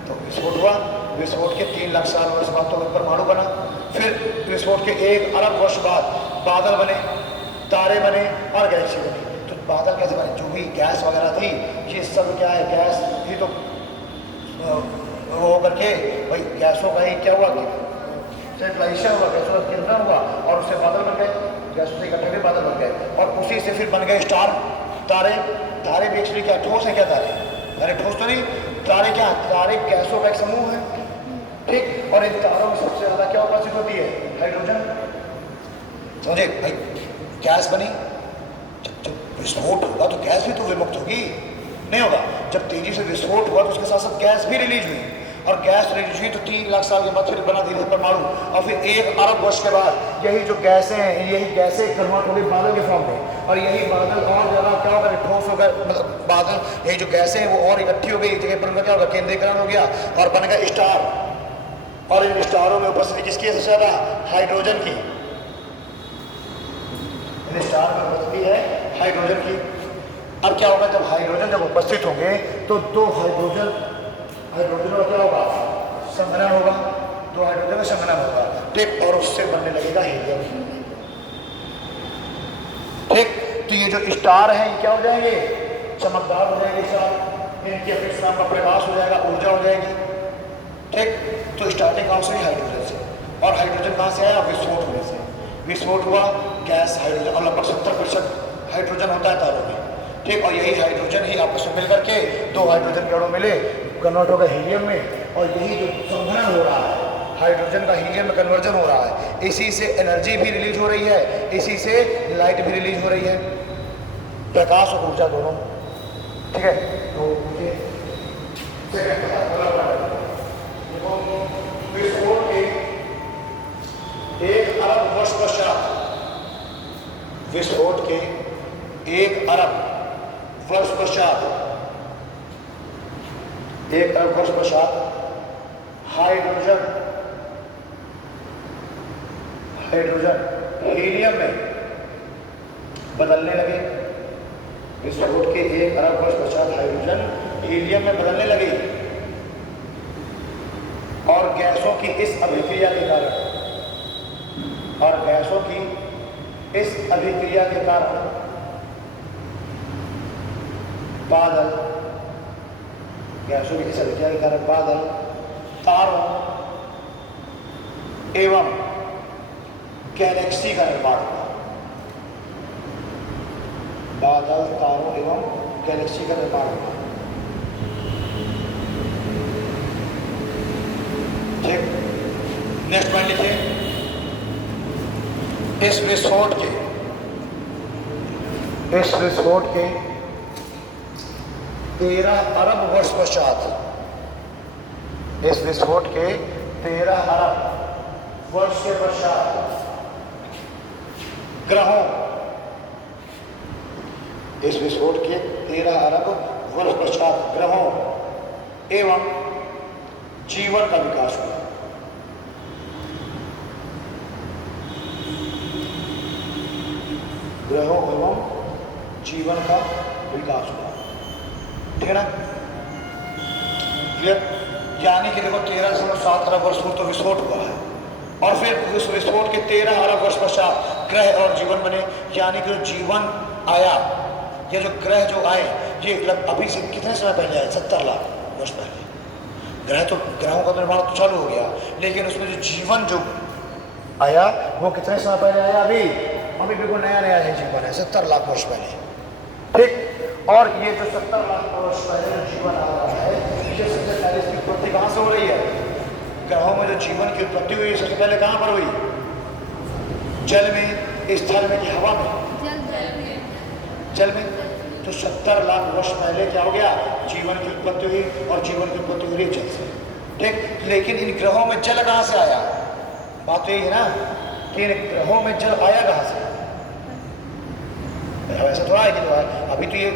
तो विस्फोट हुआ, विस्फोट के 3 लाख साल वर्ष बाद तो परमाणु बना। फिर विस्फोट के 1 अरब वर्ष बाद बादल बने, तारे बने, और गैलेक्सी बनी। तो बादल कैसे बने? जो भी गैस वगैरह थी, ये सब क्या है, गैस ही तो वो करके भाई गैसों का ही क्या हुआ, सेंट्रलाइजेशन हुआ, गैसों का केंद्रण हुआ, और उससे बादल बन गए, गैसों से इकट्ठे भी बादल बन गए, और उसी से फिर बन गए स्टार, तारे। तारे भी एक्चुअली क्या ठोस है क्या? तारे, अरे ठोस तो नहीं, तारे क्या? तारे गैसों का एक समूह है। ठीक, और इन तारों में सबसे ज्यादा क्या उपस्थित होती है? हाइड्रोजन। समझे भाई, गैस बनी, जब विस्फोट होगा तो गैस भी तो विमुक्त होगी, नहीं होगा। जब तेजी से विस्फोट हुआ तो उसके साथ साथ गैस भी रिलीज हुई, और गैस रिलीज हुई तो 3 लाख साल के बाद फिर बना धीरे परमाणु, और फिर 1 अरब वर्ष के बाद यही जो गैसें हैं, यही गैसें कन्वर्ट हो गई बादल के फॉर्म में, और यही बादल और ज़्यादा क्या होगा, ठोस हो गए, मतलब बादल, यही जो गैसें हैं वो और इकट्ठी हो गई एक जगह पर, उनका क्या होगा, केंद्रीकरण हो गया, और बन गया स्टार। और इन स्टारों में उपस्थिति किसकी है सबसे ज़्यादा? हाइड्रोजन की। इन स्टार में उपस्थिति है हाइड्रोजन की। अब क्या होगा, जब हाइड्रोजन जब उपस्थित होंगे तो 2 हाइड्रोजन का क्या होगा, संघनन होगा, 2 हाइड्रोजन का संघनन होगा। ठीक, और उससे बनने लगेगा हीलियम। ठीक, तो ये जो स्टार हैं ये क्या हो जाएंगे, चमकदार हो जाएंगे स्टार, इनके अपेक्षा नाम का प्रकाश हो जाएगा, ऊर्जा हो जाएगी। ठीक, तो स्टार्टिंग कहाँ से? हाइड्रोजन से। और हाइड्रोजन कहाँ से आया? विस्फोट होने से। विस्फोट हुआ, गैस हाइड्रोजन, और लगभग 70% हाइड्रोजन होता है तारों में। ठीक, और यही हाइड्रोजन ही आपस में मिल करके 2 हाइड्रोजन के अणु मिले, कन्वर्ट हो गए हीलियम में, और यही जो संघनन हो रहा है, हाइड्रोजन का हीलियम में कन्वर्जन हो रहा है, इसी से एनर्जी भी रिलीज हो रही है, इसी से लाइट भी रिलीज हो रही है, प्रकाश और ऊर्जा दोनों। ठीक है, तो विस्फोट के 1 अरब वर्ष पश्चात, विस्फोट के 1 अरब वर्ष पश्चात, 1 अरब वर्ष पश्चात हाइड्रोजन हीलियम में बदलने लगे। विस्फोट के 1 अरब वर्ष पश्चात हाइड्रोजन हीलियम में बदलने लगी और गैसों की इस अभिक्रिया के कारण बादल, तारों एवं गैलेक्सी का निर्माण हुआ। बादल, तारों एवं गैलेक्सी का निर्माण हुआ। ठीक, नेक्स्ट पॉइंट लिखिए। इस विस्फोट के 13 अरब वर्ष पश्चात, इस विस्फोट के 13 अरब वर्ष के पश्चात ग्रहों, इस विस्फोट के 13 अरब वर्ष पश्चात ग्रहों एवं जीवन का विकास हुआ। ग्रहों एवं जीवन का विकास हुआ। ठीक है ना? क्लियर? यानी कि देखो 13.7 अरब वर्ष पूर्व तो विस्फोट हुआ है और फिर उस विस्फोट के 13 अरब वर्ष पश्चात ग्रह और जीवन बने। यानी कि जो जीवन आया, ये जो ग्रह जो आए, ये अभी से कितने समय पहले आए? 70 लाख वर्ष पहले। ग्रहों का निर्माण तो चालू हो गया, लेकिन उसमें जो जीवन जो आया वो कितने समय पहले आया? अभी बिल्कुल नया है जीवन है, 70 लाख वर्ष पहले। ठीक, और ये जो 70 लाख वर्ष पहले जो जीवन आ रहा है, ये सबसे पहले इसकी उत्पत्ति कहाँ से हो रही है? ग्रहों में जो जीवन की उत्पत्ति हुई सबसे पहले कहाँ पर हुई? जल में, स्थल में कि हवा में? जल में। तो 70 लाख वर्ष पहले क्या हो गया? जीवन की उत्पत्ति हुई, और जीवन की उत्पत्ति हुई जल से। ठीक, लेकिन इन ग्रहों में जल कहाँ से आया? बात तो यही है ना कि इन ग्रहों में जल आया कहाँ से? ऐसा थोड़ा है कि तो है। अभी तो ये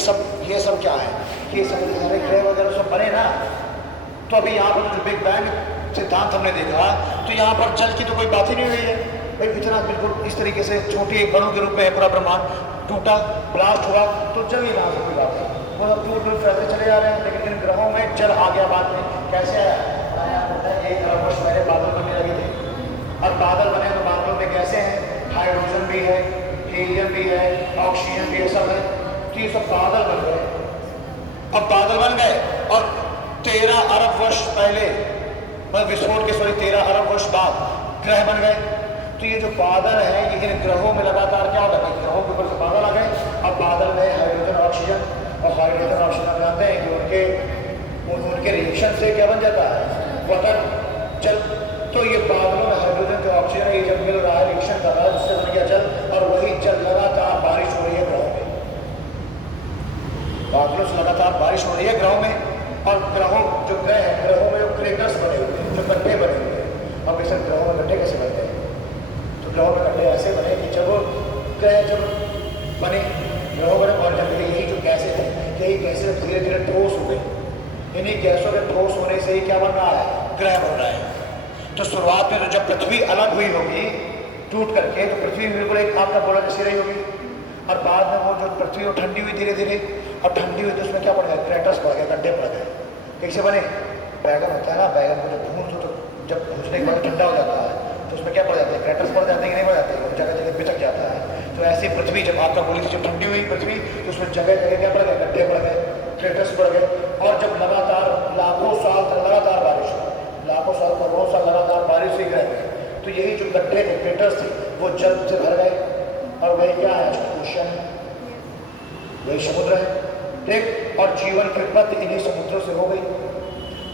सब क्या है? ये सब सारे ग्रह वगैरह सब बने ना, तो अभी यहाँ पर जो बिग बैंग सिद्धांत हमने देखा, तो यहाँ पर जल की तो कोई बात ही नहीं हुई है। भाई इतना बिल्कुल इस तरीके से छोटी एक बड़ों के रूप में है पूरा ब्रह्मांड, टूटा, ब्लास्ट हुआ, तो जल ही कहाँ से कोई बात है? वो सब टूट फैलते चले जा रहे हैं, लेकिन इन ग्रहों में जल आ गया बाद में। कैसे आया? 1 अरब वर्ष पहले बादल बनने लगे थे, और बादल बने तो बादलों में कैसे हैं? हाइड्रोजन भी है, हीलियम भी है, ऑक्सीजन भी है, सब है। तो ये सब बादल बन गए। अब बादल बन गए और 13 अरब वर्ष पहले, मतलब विस्फोट के 13 अरब वर्ष बाद ग्रह बन गए। तो ये जो बादल है, ये इन ग्रहों में लगातार क्या होगा? ग्रहों के ऊपर से बादल आ गए। अब बादल में हाइड्रोजन ऑक्सीजन, और हाइड्रोजन ऑक्सीजन जानते हैं कि उनके रिएक्शन से क्या बन जाता है? वाटर, जल। तो ये बादलों में हाइड्रोजन जो ऑक्सीजन है, ये जब मिल रहा है, रिएक्शन कर रहा है, जिससे बन गया जल, और वही जल लगातार बारिश हो रही है ग्रहों में। बादलों से लगातार बारिश हो रही है ग्रहों में, और ग्रहों जो ग्रह है, ग्रहों में जो क्रेटर्स बने हुए हैं, जो गड्ढे बने हुए हैं। अब इसे ग्रहों में गड्ढे कैसे बनते हैं? तो ग्रहों में गड्ढे ऐसे बने कि जब ग्रह जब बने, ग्रहों बने, और जब यही जो गैसें थे, यही गैसें धीरे धीरे ठोस हो गई। इन्हीं गैसों के ठोस होने से ही क्या बन रहा है? ग्रह बन रहा है। तो शुरुआत में तो जब पृथ्वी अलग हुई होगी टूट करके, तो पृथ्वी बिल्कुल एक आपका गोला जैसी रही होगी, और बाद में वो जो पृथ्वी वो ठंडी हुई धीरे धीरे, और ठंडी हुई तो उसमें क्या पड़ गया? क्रैटर्स पड़ गए, गड्ढे पड़ गए। कैसे बने? बैगन होता है ना, बैगन को जब भून दो तो जब भूनने के बाद ठंडा हो जाता है, तो उसमें क्या पड़ जाता है? क्रैटर्स पड़ जाते हैं कि नहीं पड़ जाते? जगह जगह बिचक जाता है। तो ऐसी पृथ्वी जब आपका बोली जब ठंडी हुई पृथ्वी, तो उसमें जगह जगह क्या पड़ गए? गड्ढे पड़ गए, क्रैटर्स पड़ गए। और जब लगातार लाखों साल तक लगातार बारिश हुई, लाखों साल, करोड़ों साल लगातार बारिश हुई ग्रह में, तो यही जो गड्ढे थे, क्रैटर्स थे, वो जल से भर गए, और वही क्या है? ओशन, वही समुद्र है। ठीक, और जीवन की उत्पत्ति इन्हीं समुद्रों से हो गई।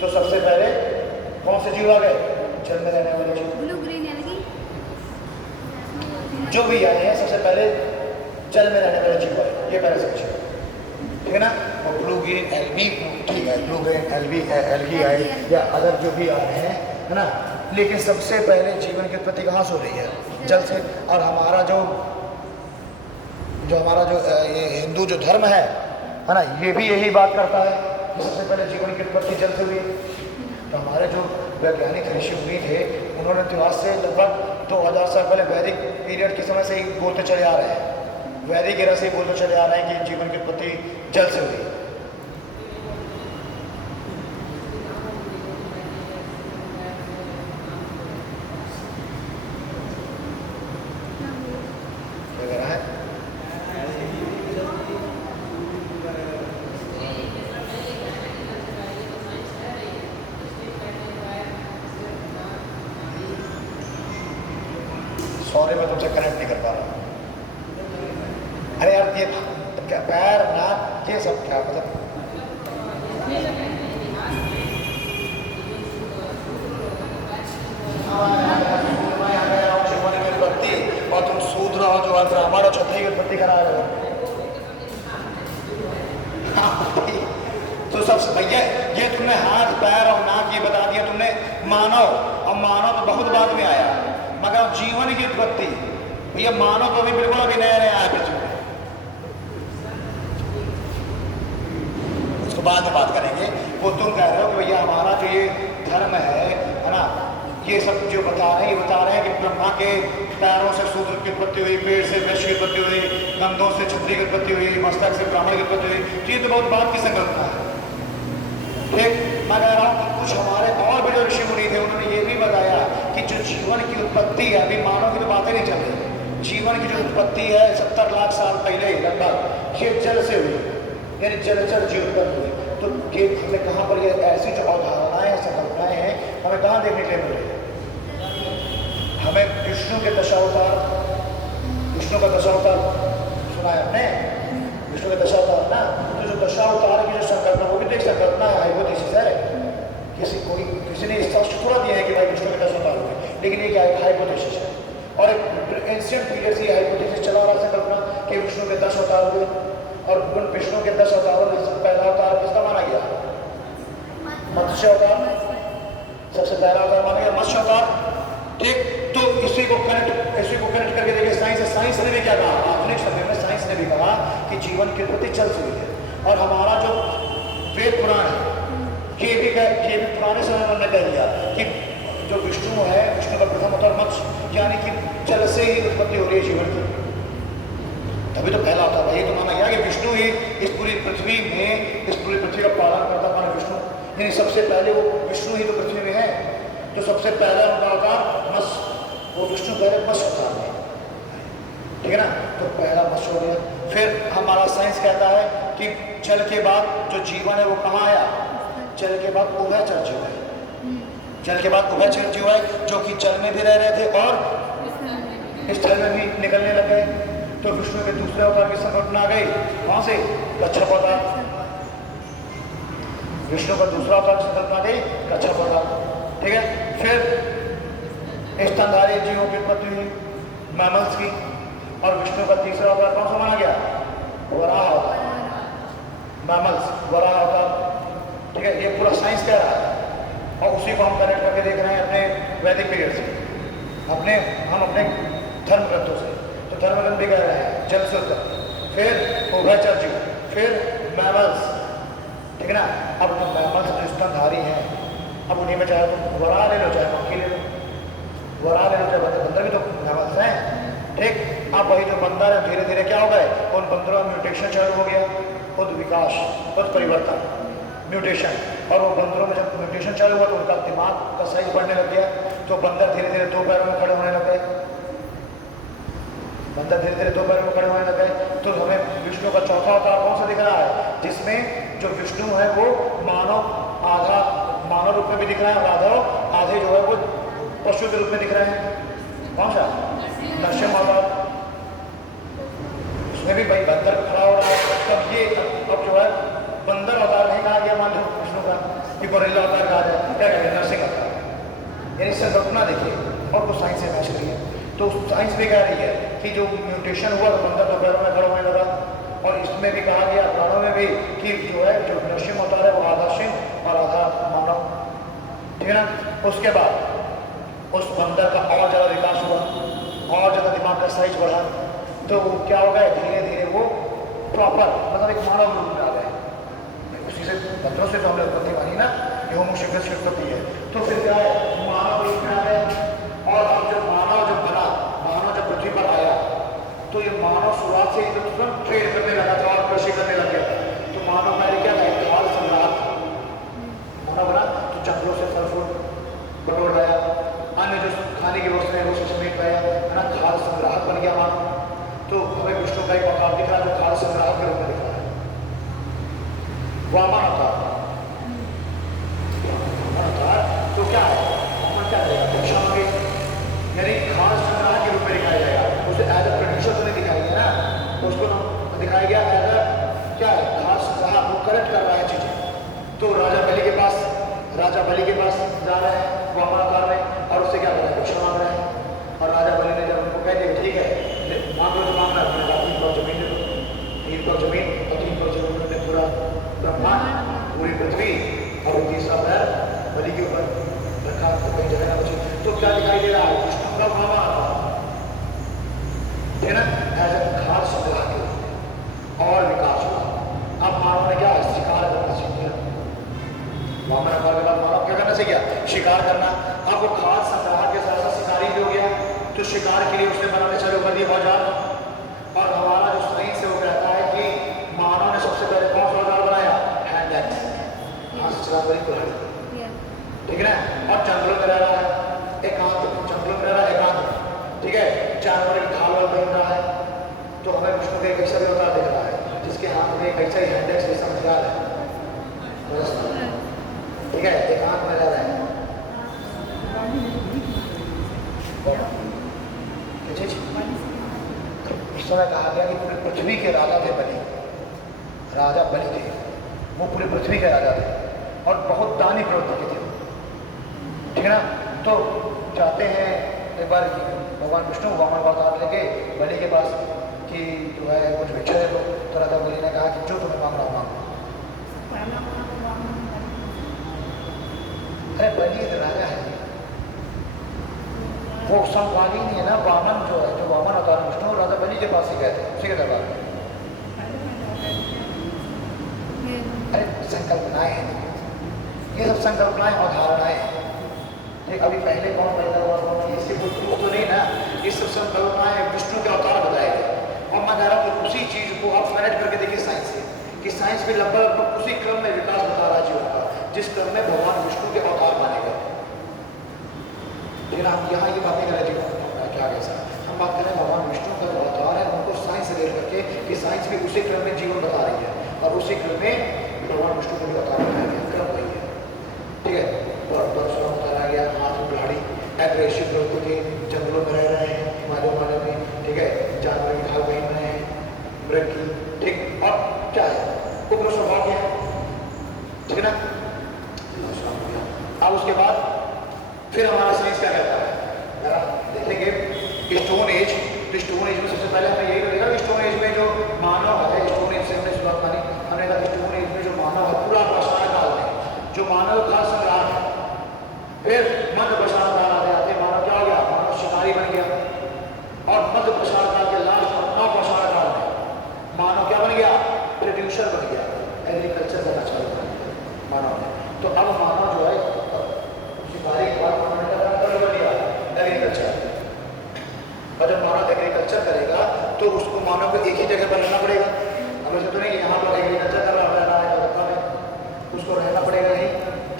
तो सबसे पहले कौन से जीव आ गए? जल में रहने वाले जीव, जो भी आए हैं सबसे पहले जल में रहने वाले जीव आए। ये पहले समझिए, ठीक है। है ना। और ब्लू ग्रीन एल्गी, ठीक है, ब्लू ग्रीन एल्गी आई या अदर जो भी आ रहे हैं, है ना। लेकिन सबसे पहले जीवन की उत्पत्ति कहाँ से हो रही है? जल से। और हमारा जो ये हिंदू जो धर्म है ना, ये भी यही बात करता है कि सबसे पहले जीवन की उत्पत्ति जल से हुई। तो हमारे जो वैज्ञानिक ऋषि मुनि थे, उन्होंने इतिहास से लगभग 2000 साल पहले वैदिक पीरियड के समय से ही बोलते चले आ रहे हैं, वैदिक एरा से ही बोलते चले आ रहे हैं कि जीवन की उत्पत्ति जल से हुई। सॉरी, मैं तुमसे कनेक्ट नहीं कर पा रहा। अरे यार, ये पैर नाक ये सब क्या मतलब? जीवन की उत्पत्ति और तुम शूद्र हो जो ब्राह्मण और क्षत्रिय की उत्पत्ति करा रहे हो। तो सबसे भैया ये तुमने हाथ पैर और नाक ये बता दिया तुमने मानव, और मानव तो बहुत बाद में आया, मगर जीवन की उत्पत्ति भैया मानव तो अभी बिल्कुल अभी नया नया आया पृथ्वी में। उसको बाद में बात करेंगे। वो तुम कह रहे हो कि भैया हमारा जो ये धर्म है ना, ये सब जो बता रहे हैं कि ब्रह्मा के पैरों से शूद्र की उत्पत्ति हुई, पेड़ से वैश्य की उत्पत्ति हुई, गंधों से क्षत्रिय की उत्पत्ति हुई, मस्तक से ब्राह्मण की उत्पत्ति हुई। तो ये तो बहुत बात की संकल्पना है। ठीक, मैं कह रहा हूँ कि कुछ हमारे और भी जो ऋषि मुनि थे, उन्होंने ये भी बताया कि जो जीवन की उत्पत्ति है, अभी मानव की तो बातें नहीं चल रही, जीवन की जो उत्पत्ति है 70 लाख साल पहले लगभग ये जल से हुई, यानी जलचर जीव उत्पन्न हुई। तो ये हमें कहाँ पर ये ऐसी जो अवधारणाएं हैं, संकल्पनाएं हैं, हमें कहाँ देखने के लिए मिल रही है? हमें विष्णु के दशावतार, विष्णु का दशावतार सुना है हमने, विष्णु के दशावतार ना। तो जो दशावतार की जो संकल्पना, वो भी तो एक संकल्पना है, हाइपोथेसिस है। किसी ने स्पष्ट थोड़ा दिया है कि भाई विष्णु के 10 अवतार हुए, लेकिन ये क्या है? हाइपोथेसिस है। और एक एंशिएंट पीरियड से हाइपोथेसिस चला रहा संकल्पना कि विष्णु के 10 अवतार हुए। और उन विष्णु के 10 अवतारों में पहला अवतार किसका माना गया? मत्स्य अवतार। सबसे पहला अवतार माना गया मत्स्य अवतार। ठीक, तो इसी को कनेक्ट करके देखिए साइंस ने भी क्या कहा? आधुनिक समय में साइंस ने भी कहा कि जीवन की उत्पत्ति जल से हुई है। और हमारा जो वेद पुराण है, ये भी पुराने समय में हमने कह दिया कि जो विष्णु है, विष्णु का प्रथम अवतार मत्स्य, यानी कि जल से ही उत्पत्ति हो रही है जीवन की। तभी तो पहला होता है। ये तो माना गया कि विष्णु ही इस पूरी पृथ्वी का पालन करता माना विष्णु, यानी सबसे पहले वो विष्णु ही तो पृथ्वी में है। तो सबसे पहला उनका अवतार मत्स्य, वो विष्णु पहले मत्स्य अवतार में, ठीक है ना। तो पहला मत्स्य हो गया। फिर हमारा साइंस कहता है कि जल के बाद जो जीवन है वो कहाँ आया? जल के बाद उभयचर जीव है। जल के बाद उभयचर जीव है, जो कि जल में भी रह रहे थे और स्थल में भी निकलने लग गए। तो विष्णु के दूसरे अवतार की संकल्पना आ गई, वहां से कच्छप अवतार। विष्णु का दूसरा अवतार की संकल्पना आ गई, कच्छप अवतार, ठीक है। फिर स्तनधारी जीवों की उत्पत्ति हुई, मैमल्स की। और विष्णु का तीसरा अवतार कौन सा माना गया? वराह अवतार, मैमल्स, वराह अवतार, ठीक है। ये पूरा साइंस कह रहा है और उसी को हम कनेक्ट करके देख रहे हैं अपने वैदिक पीरियड से, हम अपने धर्म ग्रंथों से। तो धर्म ग्रंथ भी कह रहे हैं जल से उत्पत्ति, फिर उभयचर जीव, फिर मैमल्स, ठीक है ना। अब जो मैमल्स जो स्तनधारी हैं, अब उन्हीं में चाहे तो वराह ले लो, चाहे मक्खी ले लो, वराह ले लो, चाहे बंदर भी तो मैमल्स हैं, ठीक। अब वही जो बंदर है, धीरे धीरे क्या हो गए? उन बंदरों में म्यूटेशन चालू हो गया, खुद विकास, खुद परिवर्तन, म्यूटेशन। और वो बंदरों में जब म्यूटेशन चालू हुआ तो उनका दिमाग का साइज बढ़ने लग गया। तो बंदर धीरे धीरे 2 पैरों में खड़े होने लग गए, बंदर धीरे धीरे 2 पैरों में खड़े होने लग गए। तो हमें विष्णु का चौथा अवतार कौन सा दिख रहा है? जिसमें जो विष्णु है वो आधा मानव रूप में भी दिख रहा है और आधे जो है वो पशु के रूप में दिख रहे हैं। कौन सा? नरसिंह अवतार। उसमें भी भाई बंदर खड़ा हो रहा है। तब ये अब जो है बंदर अवतार नहीं कहा गया मान लो विष्णु का, कि गोरिल्ला अवतार कहा जाए, क्या कहते हैं? नरसिंह अवतार। यानी संकल्पना देखिए और वो साइंस से मैच करिए। तो साइंस भी कह रही है कि जो म्यूटेशन हुआ तो बंदर 2 पैरों में खड़ा होने लगा और इसमें भी कहा गया पुराणों में भी कि जो है जो नरसिंह अवतार है वो आधा सिंह और आधा मानव, ठीक है ना। उसके बाद उस बंदर का और ज़्यादा विकास हुआ, और ज़्यादा दिमाग का साइज बढ़ा, तो वो क्या हो गया, धीरे धीरे वो प्रॉपर मतलब एक मानव रूप में आ गए। उसी से बंदरों से जो हमने उत्पत्ति मानी ना कि होमो सेपियंस की उत्पत्ति है, तो फिर क्या है मानव रूप में आ गया। और अब जब मानव जब बना, मानव जब पृथ्वी पर आया, तो ये मानव शुरुआत से ही तो तुरंत ट्रेड करने लगा था और कृषि करने लग गया था। तो मानव पहले क्या था, एक खाल सम्राट था। मानव बना तो जंगलों से फल फूल बटोर लाया, अन्य जो खाने की वस्तुएं वो सब समेट लाया, है ना, खाल संग्राहक बन गया मानव। तो हमें विष्णु का एक अवतार दिख रहा है जो खाल संग्राहक के रूप में दिख रहा है, वामन अवतार। तो क्या है वामन, क्या करेगा, दीक्षा मांगे, यानी खाल संग्राहक के रूप में दिखाया जाएगा। उसे एज अ प्रोड्यूसर तो नहीं दिखाया गया ना, उसको दिखाया गया एज अ क्या है, खाल संग्राहक, वो करेक्ट कर रहा है चीजें। तो राजा बलि के पास जा रहे हैं वामन अवतार में, और उससे क्या कर रहा है, भिक्षा मांग रहे हैं। और राजा बलि ने जब उनको कह दिया ठीक है मांग लो तो मांगना, 3 करोड़ जमीन दे दो, 3 करोड़ जमीन और 3 करोड़ जमीन उन्होंने पूरा ब्रह्मांड, पूरी पृथ्वी और तीसरा पैर बलि के ऊपर रखा, तो कहीं जगह ना बची। तो क्या दिखाई दे रहा है, विष्णु का मामा है ना, एज अ खाल संग्राहक के रूप में और विकास हुआ। अब मानव ने क्या शिकार करना सीख लिया, वामन अवतार के बाद मानव क्या करना सीख गया, शिकार करना। अब वो खाल संग्राहक के साथ साथ शिकारी भी हो गया, तो शिकार के लिए उसने बनाने चालू कर दिए औजार। और हमारा जो साइंस है वो कहता है कि मानव ने सबसे पहले कौन सा औजार बनाया, हैंड एक्स, हाथ से चलाने वाली कुल्हाड़ी, ठीक है ना। और जंगलों में रह रहा है, एकांत, जंगलों में रह रहा है एकांत, ठीक है, जानवर की खाल वाल बन रहा है। तो हमें विष्णु का एक ऐसा भी अवतार दिख रहा है जिसके हाथ में एक ऐसा ही हैंड एक्स जैसा हथियार है, ठीक है, एकांत में रह रहा है। उस समय कहा गया कि पूरी पृथ्वी के राजा थे बलि, राजा बलि थे, वो पूरी पृथ्वी के राजा थे और बहुत दानी प्रवृत्ति के थे, ठीक है ना। तो जाते हैं एक बार भगवान विष्णु वामन अवतार लेके बलि के पास कि जो है कुछ भिक्षा दे दो। तो राजा बलि ने कहा कि जो तुम्हें मांग रहा हूँ मांगो। अरे बलि राजा है, वो संवादी नहीं है ना, वामन जो है, जो वामन अवतार विष्णु राजा बलि के पास ही गए थे, उसी के दरबार में। अरे संकल्पनाएं हैं, ये सब संकल्पनाएं और धारणाएं हैं। अभी पहले कौन पैदा हुआ कौन नहीं, इससे कोई प्रूफ तो नहीं ना, ये सब संकल्पनाएं विष्णु के अवतार बताए गए। और मैं कह रहा हूँ उसी चीज को आप कनेक्ट करके देखिए साइंस से, कि साइंस भी लगभग उसी क्रम में विकास बता रहा है जीवन का, जिस क्रम में भगवान विष्णु के अवतार माने गए। लेकिन हम यहाँ ये बातें करें जीवन क्या कैसा, हम बात करें भगवान विष्णु का जो अवतार है उनको साइंस से रिलेट करके, कि साइंस भी उसी क्रम में जीवन बता रही है और उसी क्रम में भगवान विष्णु को भी अवतार बनाया गया, क्रम वही है, ठीक है। और परशुराम अवतार आ गया, हाथ में कुल्हाड़ी, एग्रेसिव लोगों के जंगलों में रह रहे हैं, हिमालय में, ठीक है, जानवर की ढाल पहन रहे हैं, मृग की, ठीक, और क्या है उग्र स्वभाव है, ठीक है ना। अब उसके बाद फिर हमारा साइंस क्या कहता है, देखेंगे स्टोन एज। तो स्टोन एज में सबसे पहले हमें यही लगेगा कि स्टोन एज में जो मानव है, स्टोन एज से हमने शुरुआत मानी, हमने कहा स्टोन एज में जो मानव है पूरा पाषाण काल में जो मानव खाल संग्राहक है, फिर मध्य पाषाण काल आते आते मानव क्या हो गया, मानव शिकारी बन गया। और मध्य पाषाण काल के लास्ट नव पाषाण काल में मानव क्या बन गया, प्रोड्यूसर बन गया, एग्रीकल्चर करना चालू कर दिया मानव ने। तो अब मानव जो है शिकारी के बाद एग्रीकल्चर, और जब मानव एग्रीकल्चर करेगा तो उसको मानव को एक ही जगह पर रहना पड़ेगा। अब ऐसा तो नहीं कि यहाँ पर एग्रीकल्चर कर रहा है, उसको रहना पड़ेगा नहीं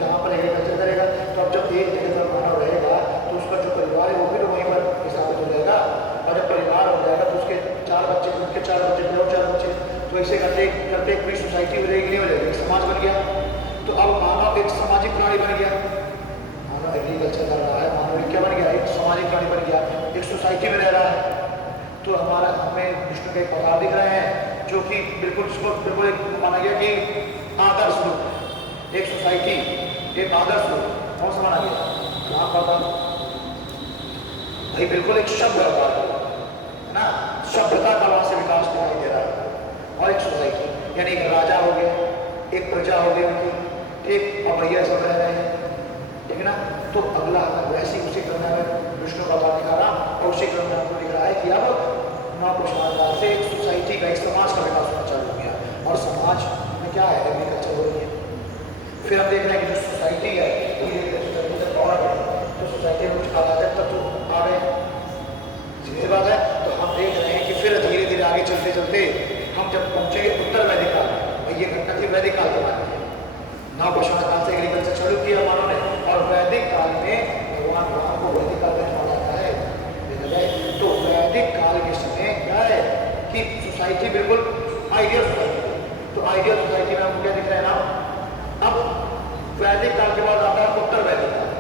जहाँ पर एग्रीकल्चर करेगा। तो अब जब एक जगह पर मानव रहेगा तो उसका जो परिवार है वो भी तो वहीं पर हिसाब हो जाएगा, और जब परिवार हो जाएगा तो उसके 4 बच्चे, उनके 4 बच्चे, और 4 बच्चे, तो ऐसे करते करते एक पूरी सोसाइटी हो जाएगी, नहीं हो जाएगी, समाज बन गया। तो अब मानव एक सामाजिक प्राणी बन गया, मानव एग्रीकल्चर कर रहा है, मानव क्या बन गया, एक सामाजिक प्राणी बन गया, एक सोसाइटी में रह रहा है। तो हमारा हमें विष्णु के अवतार दिख रहे हैं जो कि बिल्कुल जिसको बिल्कुल एक माना गया कि आदर्श रूप, एक सोसाइटी, एक आदर्श रूप, कौन सा माना गया, कहाँ पर भाई, बिल्कुल एक शब्द अवतार है ना, सभ्यता का वहां से विकास दिखाई दे रहा है। और एक सोसाइटी, यानी एक राजा हो गया, एक प्रजा हो गई उनकी, ठीक, और भैया सब रह रहे हैं, ठीक है ना। तो अगला वैसे उसी क्रम में विष्णु भगवान ने कहा, और उसी क्रम में आपको दिख रहा है कि अब नवपुरुषार्थ से एक सोसाइटी का, एक समाज का विकास होना चालू हो गया, और समाज में क्या है, एग्रीकल्चर हो रही है। फिर हम देख रहे हैं कि जो सोसाइटी है सोसाइटी से और तो सोसाइटी में कुछ अराजक तत्व आ रहे हैं, सीधी बात है। तो हम देख रहे हैं कि फिर धीरे धीरे आगे चलते चलते हम जब पहुंचेंगे उत्तर वैदिक काल में, ये घटना थी वैदिक काल के बारे में, नवपुरुषार्थ काल से एग्रीकल्चर शुरू किया मानव ने, और वैदिक काल में भगवान राम को वैदिक काल में माना जाता है, देखा जाए तो वैदिक काल के समय क्या है कि सोसाइटी बिल्कुल आइडियल सोसाइटी, तो आइडियल सोसाइटी में हमको क्या दिख रहा है ना। अब वैदिक काल के बाद आता है उत्तर वैदिक काल,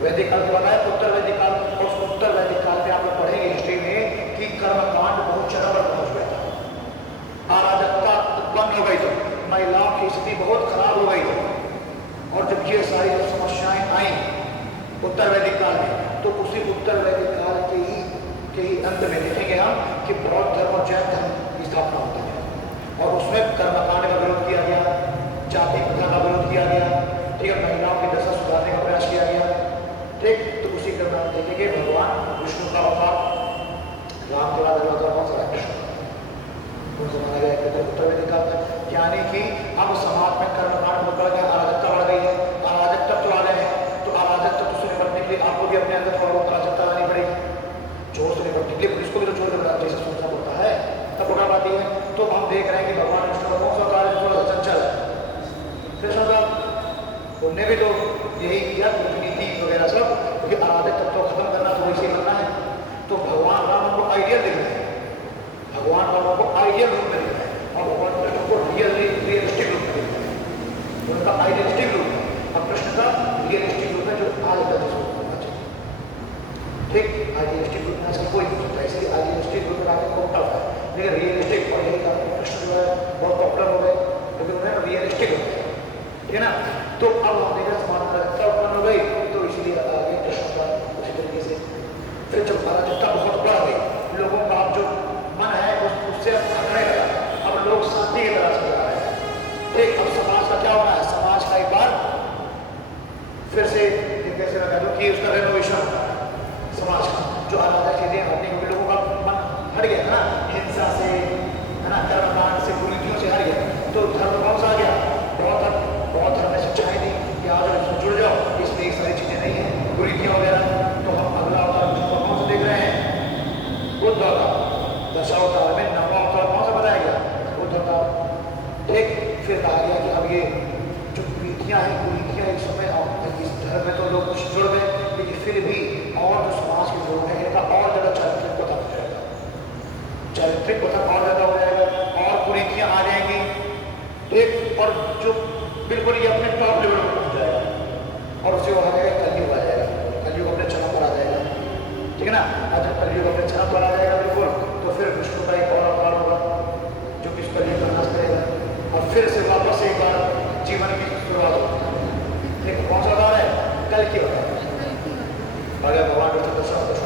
वैदिक काल के बाद आया उत्तर वैदिक काल, और उस उत्तर वैदिक काल में आप लोग पढ़ेंगे हिस्ट्री में कि कर्मकांड बहुत चरम पर पहुंच गया था, अराजकता उत्पन्न हो गई थी, महिलाओं की स्थिति बहुत खराब हो गई थी, और जब ये सारी समस्याएं आई उत्तर वैदिक काल में, तो उसी उत्तर वैदिक काल के ही अंत में देखेंगे हम कि बौद्ध धर्म और जैन धर्म की स्थापना होती है, और उसमें कर्मकांड का विरोध किया गया, जाति प्रथा का विरोध किया गया, ठीक है, महिलाओं की दशा सुधारने का प्रयास किया गया, ठीक। तो उसी क्रम में देखेंगे भगवान विष्णु का अवतार राम के बाद अवतार कौन सा है, कृष्ण कौन सा माना गया उत्तर वैदिक काल में, यानी कि अब समाज में कर्मकांड बढ़ गया, अराजकता बढ़ गई है, अराजक तत्व आ गए हैं, तो अराजक तत्व से निपटने के लिए आपको भी अपने अंदर थोड़ा बहुत अराजकता लानी पड़ेगी, जोर से निपटने के लिए पुलिस को भी तो जोर से जैसे सोचना पड़ता है, तब उठा पाती है। तो हम देख रहे हैं कि भगवान विष्णु का कौन सा अवतार है, थोड़ा सा चंचल है, कृष्ण का, उनने भी तो यही किया, कूटनीति वगैरह सब, क्योंकि अराजक तत्व खत्म करना तो वैसे ही करना है। तो भगवान राम हमको आइडियल दिख रहे हैं, भगवान राम हमको आइडियल रूप में दिख रहे हैं, और भगवान कृष्ण को रियलिस्टिक रूप में दिख रहे हैं, उनका आइडियलिस्टिक रूप है, और कृष्ण का रियलिस्टिक रूप है जो आज का जिसको करना चाहिए, ठीक। आइडियलिस्टिक रूप में आजकल कोई नहीं होता, इसलिए आइडियलिस्टिक रूप में आगे बहुत टफ है, लेकिन रियलिस्टिक, और यही कृष्ण जो है बहुत पॉपुलर हो गए क्योंकि उन्हें रियलिस्टिक होता है, ठीक है ना। तो अब हम देखा समाज अराजकता उत्पन्न हो गई, तो इसलिए आगे कृष्ण का उसी तरीके से फिर जब अराजकता बहुत बढ़ गई, लोगों का अब जो मन है उससे हटने लगा, अब लोग शांति की तरह से जा रहे हैं, ठीक। अब समाज का क्या होना है, समाज का एक बार फिर से कैसे लगा दो कि उसका रेनोवेशन होता है, समाज का जो अराजक चीजें हटने, क्योंकि लोगों का मन हट गया ना हिंसा से, है ना, कर्मकांड से, कुरीतियों से हट गया, तो धर्म कौन सा आ गया, बहुत धर्म में शिक्षाएं दी कि आज इसमें जुड़ जाओ, इसमें एक सारी चीजें नहीं है, कुरीतियां वगैरह। तो हम अगला अवतार कौन सा देख रहे हैं, बुद्ध अवतार, दशावतार में नवा अवतार कौन सा बताया गया, बुद्ध अवतार, ठीक। फिर कहा गया कि अब ये जो कुरीतियां हैं, कुरीतियां इस समय इस धर्म में तो लोग कुछ जुड़ गए, लेकिन फिर भी और जो समाज के लोग हैं इनका और ज्यादा चारित्रिक पतन हो जाएगा, चारित्रिक पतन और ज्यादा हो जाएगा, और कुरीतियां आ जाएंगी, ठीक। और जो बिल्कुल ये अपने टॉप लेवल पर पहुंच जाएगा, और उसे वहां जाएगा कलयुग आ जाएगा, कलयुग अपने चरम पर आ जाएगा, ठीक है ना। और जब कलयुग अपने चरम पर आ जाएगा बिल्कुल, तो फिर विष्णु का एक और अवतार होगा जो कि इस कलयुग का नाश करेगा, और फिर से वापस एक बार जीवन की शुरुआत होगी, ठीक। कौन सा अवतार है, कल की अवतार, अगर भगवान विष्णु